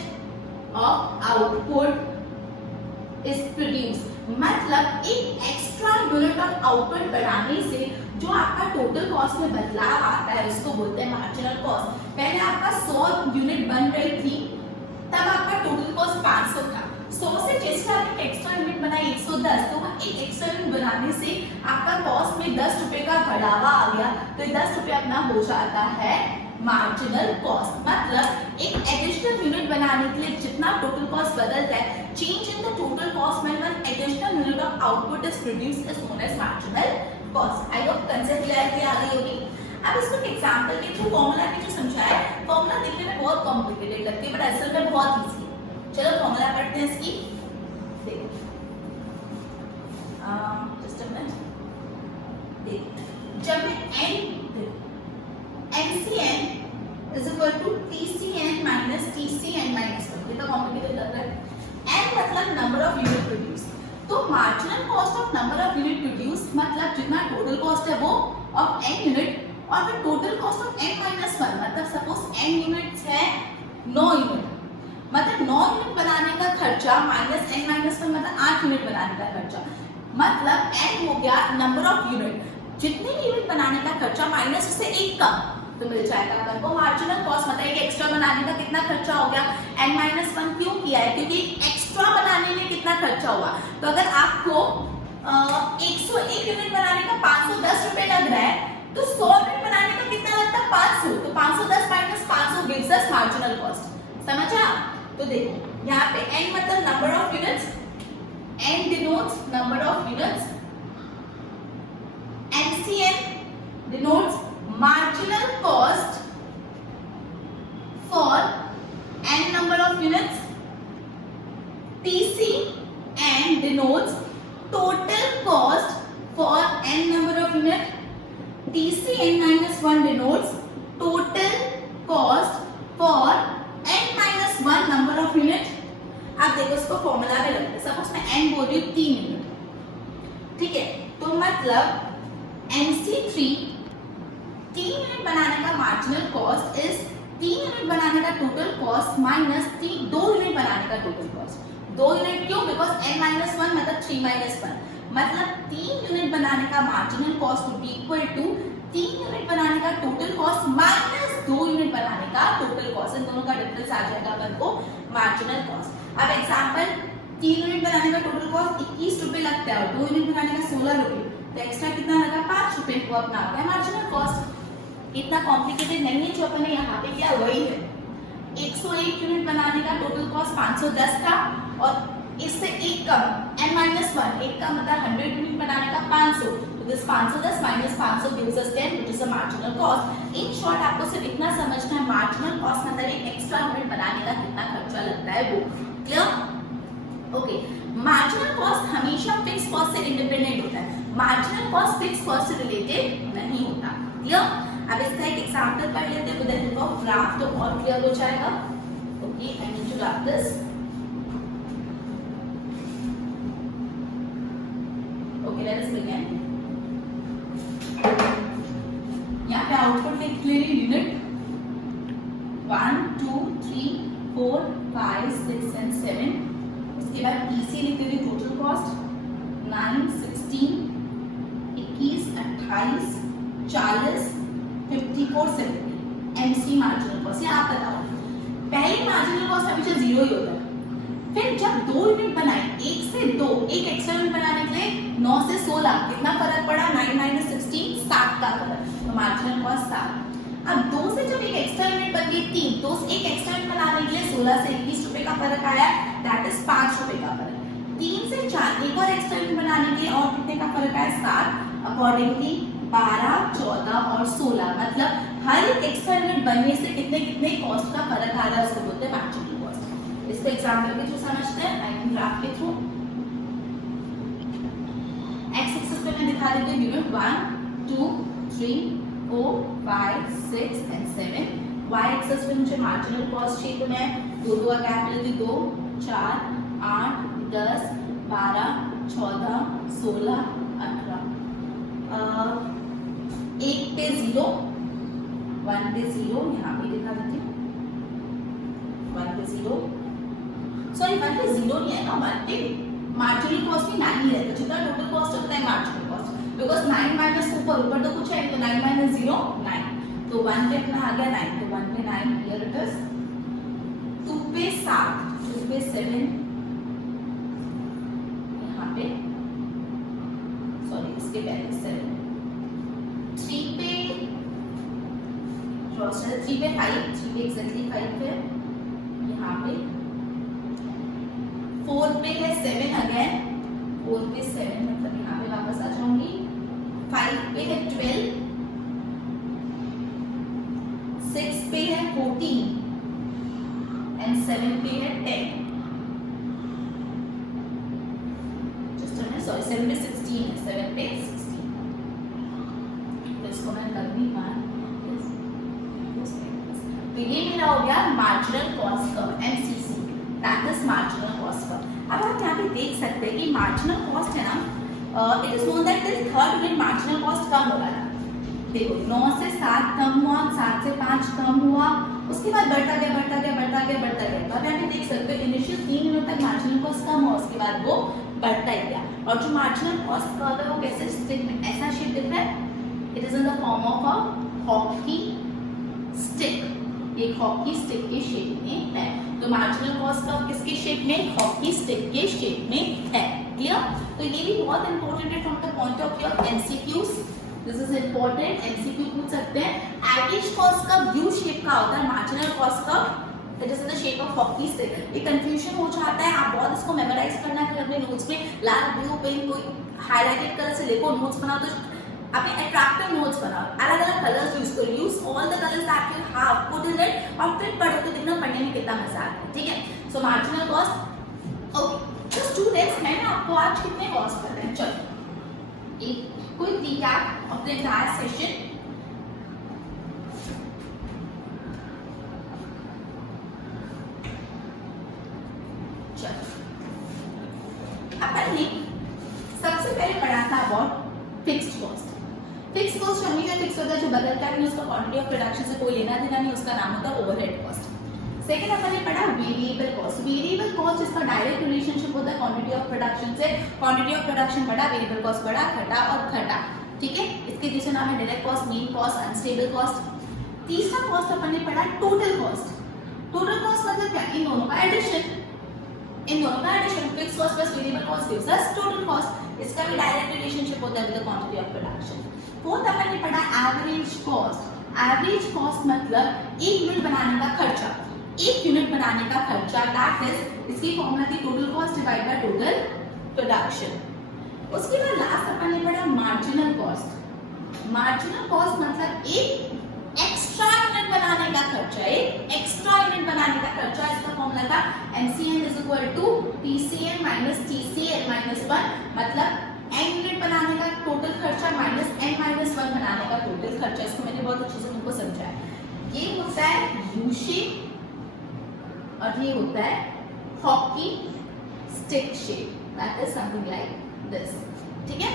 of output is produced। मतलब एक extra unit of output बढ़ाने से जो आपका total cost में बदलाव आता है उसको बोलते हैं मार्जिनल कॉस्ट। पहले आपका 100 यूनिट बन रही थी, तब आपका टोटल कॉस्ट 500 था। 100 से जैसे आपने एक्स्ट्रा यूनिट बनाई 110, तो एक एक्स्ट्रा यूनिट बनाने से आपका कॉस्ट में 10 रुपए का बढ़ावा आ गया, तो 10 रुपए अपना हो जाता है मार्जिनल कॉस्ट। मतलब एक एडिशनल यूनिट बनाने के लिए जितना टोटल कॉस्ट बदलता है, change in the total cost when one additional unit of output is produced is known as marginal cost. I hope concept clear आ गई होगी। अब इसको एग्जांपल के थ्रू फॉर्मूला के थ्रू समझाया। फॉर्मूला देखने में बहुत कॉम्प्लिकेटेड लगती है, बट असल में बहुत इजी है। चलो फॉर्मूला पढ़ते हैं इसकी। देखो जस्ट अ मिनट, देखो जब मैं NCN is equal to TCN minus TCN minus 1, ये तो कॉम्प्लिकेटेड लग रहा है। N मतलब नंबर ऑफ यूनिट प्रोड्यूस, तो marginal cost of number of unit produce मतलब जितना टोटल कॉस्ट है वो ऑफ n यूनिट, और फिर total cost of n minus 1 मतलब सपोज n यूनिट्स है 9 यूनिट, मतलब 9 यूनिट बनाने का खर्चा माइनस n minus 1 मतलब 8 यूनिट बनाने का खर्चा, मतलब n हो गया नंबर ऑफ यूनिट, जितने भी यूनिट बनाने का खर्चा माइनस उससे एक कम, तो मिल जाएगा अपन को मार्जिनल कॉस्ट। मतलब एक एक्स्ट्रा बनाने का कितना खर्चा हो गया, n minus 1 क्यों किया है, क्योंकि एक्स्ट्रा बनाने में कितना खर्चा हुआ। तो अगर आपको 101 यूनिट बनाने का 510 रुपए लग रहा है, तो 100 यूनिट बनाने का कितना लगता है 500, तो 510 minus 500 gives us marginal cost. समझा? तो देखो यहाँ पे n मतलब number of units, n denotes number of units, NCN denotes marginal cost for n number of units, TCN denotes total cost for n number of units, TCN minus 1 denotes total cost for n minus 1 number of units। अब देखो इसको formula में रखते हैं, suppose मैं n बोल रही हूँ 3 यूनिट, ठीक है, तो मतलब NC3 3 यूनिट बनाने का मार्जिनल कॉस्ट इज 3 यूनिट बनाने का टोटल कॉस्ट माइनस 2 यूनिट बनाने का टोटल कॉस्ट। 2 यूनिट क्यों, बिकॉज n minus 1 मतलब 3 minus 1, मतलब 3 यूनिट बनाने का marginal cost would be equal to 3 unit बनाने का टोटल कॉस्ट माइनस 2 यूनिट बनाने का टोटल कॉस्ट। इन दोनों का डिफरेंस आ जाएगा अपन को मार्जिनल कॉस्ट। अब एग्जांपल 3 यूनिट बनाने का टोटल कॉस्ट 21 रुपए लगता है और 2 यूनिट बनाने का 16 रुपए, तो एक्स्ट्रा कितना लगा 5 रुपए, वो अपना आता है मार्जिनल कॉस्ट। इतना कॉम्प्लिकेटेड नहीं है, जो अपने यहाँ पे क्या वही है। 101 यूनिट बनाने का टोटल कॉस्ट 510 था, और इससे एक कम n minus 1, एक का मतलब 100 यूनिट बनाने का 500, तो this 510 minus 500 gives us 10, which is the marginal cost। In short आपको सिर्फ इतना समझना है, मार्जिनल कॉस्ट मतलब एक एक्स्ट्रा यूनिट बनाने का कितना खर्चा लगता है वो। क्लियर? ओके, मार्जिनल कॉस्ट हमेशा फिक्स कॉस्ट से इंडिपेंडेंट होता है, मार्जिनल कॉस्ट फिक्स कॉस्ट से रिलेटेड नहीं होता। क्लियर? अब इसका एक एग्जांपल पढ़ लेते हैं, with the help of graph तो और क्लियर हो जाएगा। Okay, I need to write this. Okay, let us begin. यहाँ पे आउटपुट लिख ले रही यूनिट 1 2 3 4 5 6 एंड 7। उसके बाद पीसी लिख दे रही total cost 9 16 21 28 40 54 70। MC marginal cost, ये आप बताओ। पहले मार्जिनल कॉस्ट हमेशा जीरो ही होता है। फिर जब दो यूनिट बनाए, एक से दो, एक एक्स्ट्रा यूनिट बनाने के लिए 9 से 16 कितना फर्क पड़ा? 9 - 16 7 का फर्क, तो मार्जिनल कॉस्ट 7। अब दो से जब एक एक्स्ट्रा यूनिट बन गई 3, तो एक एक्स्ट्रा यूनिट बनाने के लिए 16 से 21 रुपए का फर्क आया, दैट इज 5 रुपए का फर्क। 3 से 4 एक और एक्स्ट्रा यूनिट बनाने के लिए और कितने का फर्क आया? 7। अकॉर्डिंगली 12 14 और 16, मतलब हर एक एक्स्ट्रा यूनिट बनने से कितने कितने कॉस्ट का फर्क आ रहा है, उसको बोलते हैं मार्जिनल कॉस्ट। इसको एग्जांपल के थ्रू समझते हैं, आई कैन ग्राफ के थ्रू। एक्स एक्सिस पे मैं दिखा देती हूँ यूनिट 1 2 3 4 5 6 एंड 7। वाई एक्सिस पे मुझे मार्जिनल कॉस्ट चाहिए, तो मैं दो का गैप लेती हूँ, 2 4 8 10 12 14 16 18। 1 पे 0 1 पे 0, यहाँ पे दिखा देती हूँ 1 पे 0, सॉरी 1 पे 0 नहीं है ना, 1 पे मार्जिनल कॉस्ट भी 9 ही रहता है, जितना टोटल कॉस्ट होता है मार्जिनल कॉस्ट, बिकॉज 9 माइनस ऊपर तो कुछ है, तो 9 - 0 9, तो 1 पे कितना आ गया? 9, तो 1 पे 9 हियर इट इज। 2 पे 7, 2 पे 7, यहाँ पे सॉरी इसके पहले 7। 3 पे 5, 3 पे एग्जैक्टली 5 है, यहाँ पे 4 पे है 7 अगेन, 4 पे 7 मतलब यहाँ पे वापस आ जाऊंगी। 5 पे है 12, 6 पे है 14 एंड 7 पे है 10। जस्ट अ सॉरी 7 पे 16 है, 7 पे 16। तो इसको मैं कर भी तो ये मेरा हो गया marginal cost curve, MCC, that is marginal cost curve. अब आप यहाँ पे देख सकते हैं कि मार्जिनल कॉस्ट है ना, it is known that till third unit marginal cost कम हो रहा है। देखो 9 से 7 कम हुआ, 7 से 5 कम हुआ, उसके बाद बढ़ता गया बढ़ता गया बढ़ता गया बढ़ता गया। तो आप यहाँ पे देख सकते हो इनिशियल 3 यूनिट तक मार्जिनल कॉस्ट कम हुआ, उसके बाद वो बढ़ता ही गया। और जो मार्जिनल कॉस्ट कर्व है वो कैसे स्टिक में ऐसा शेप दिख रहा है, it is in the form of a hockey stick, एक हॉकी स्टिक के शेप में है। तो मार्जिनल कॉस्ट कर्व किसके शेप में? हॉकी स्टिक के शेप में है। क्लियर? तो ये भी बहुत इंपॉर्टेंट है from the point of view of MCQs. This is important, MCQ पूछ सकते हैं। Average cost curve U shape का होता है, marginal cost curve it is in the shape of hockey stick. ये कंफ्यूजन हो जाता है, आप बहुत इसको मेमोराइज करना है अपने नोट्स में, लाल ब्लू पेन कोई हाइलाइटेड कलर से लिखो, नोट्स बनाओ, तो अपने अट्रैक्टिव नोट्स बनाओ, अलग अलग कलर्स यूज करो, use all the colours that you have, put in it और फिर पढ़ो तो देखना पढ़ने में कितना मजा आता है। ठीक है, सो मार्जिनल कॉस्ट। ओके तो स्टूडेंट्स, मैंने आपको आज कितने कॉस्ट बताए हैं, चलो एक quick recap of the entire session. चलो अपन ने सबसे पहले पढ़ा था about fixed cost. Fixed cost हमेशा फिक्स होता है, जो बदलता नहीं, उसका क्वांटिटी ऑफ प्रोडक्शन से कोई लेना देना नहीं, उसका नाम होता है ओवरहेड कॉस्ट। सेकंड अपन ने पढ़ा वेरिएबल कॉस्ट। वेरिएबल कॉस्ट जिसका डायरेक्ट रिलेशनशिप होता है क्वांटिटी ऑफ प्रोडक्शन से, क्वांटिटी ऑफ प्रोडक्शन बढ़ा, वेरिएबल कॉस्ट बढ़ा, घटा और घटा। ठीक है, इसके दूसरे नाम है direct cost, mean cost, unstable cost. तीसरा कॉस्ट अपन ने पढ़ा टोटल कॉस्ट। टोटल कॉस्ट मतलब क्या? इन दोनों का एडिशन, इन दोनों का addition, fixed cost plus variable cost gives us total cost. इसका भी डायरेक्ट रिलेशनशिप होता है with the quantity of production. Fourth अपन ने पढ़ा एवरेज कॉस्ट। एवरेज कॉस्ट मतलब एक यूनिट बनाने का खर्चा, एक यूनिट बनाने का खर्चा, दैट इज इसकी फॉर्मूला थी total cost divide by total production. उसके बाद लास्ट अपन ने पढ़ा मार्जिनल कॉस्ट। मार्जिनल कॉस्ट मतलब एक एक्स्ट्रा यूनिट बनाने का खर्चा, एक एक्स्ट्रा यूनिट बनाने का खर्चा। इसका फॉर्मूला था MCN is equal to TCN minus TCN minus 1, मतलब n यूनिट बनाने का टोटल खर्चा माइनस n minus 1 बनाने का टोटल खर्चा। इसको मैंने बहुत अच्छे से तुमको समझाया। ये होता है यू शेप और ये होता है hockey stick shape, that is something like this. ठीक है,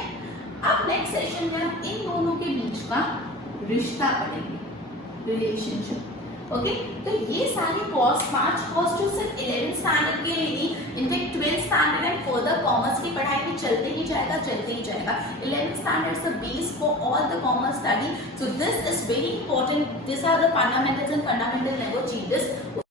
अब नेक्स्ट नेक्स्ट सेशन में हम इन दोनों के बीच का रिश्ता पढ़ेंगे, रिलेशनशिप। ओके तो ये सारे कॉस्ट 5 कॉस्ट जो सिर्फ 11th स्टैंडर्ड के लिए, in fact 12th standard and further commerce की पढ़ाई में चलते ही जाएगा 11th standard is the base for all the commerce study, so this is very important, this are the fundamentals and fundamental never changes.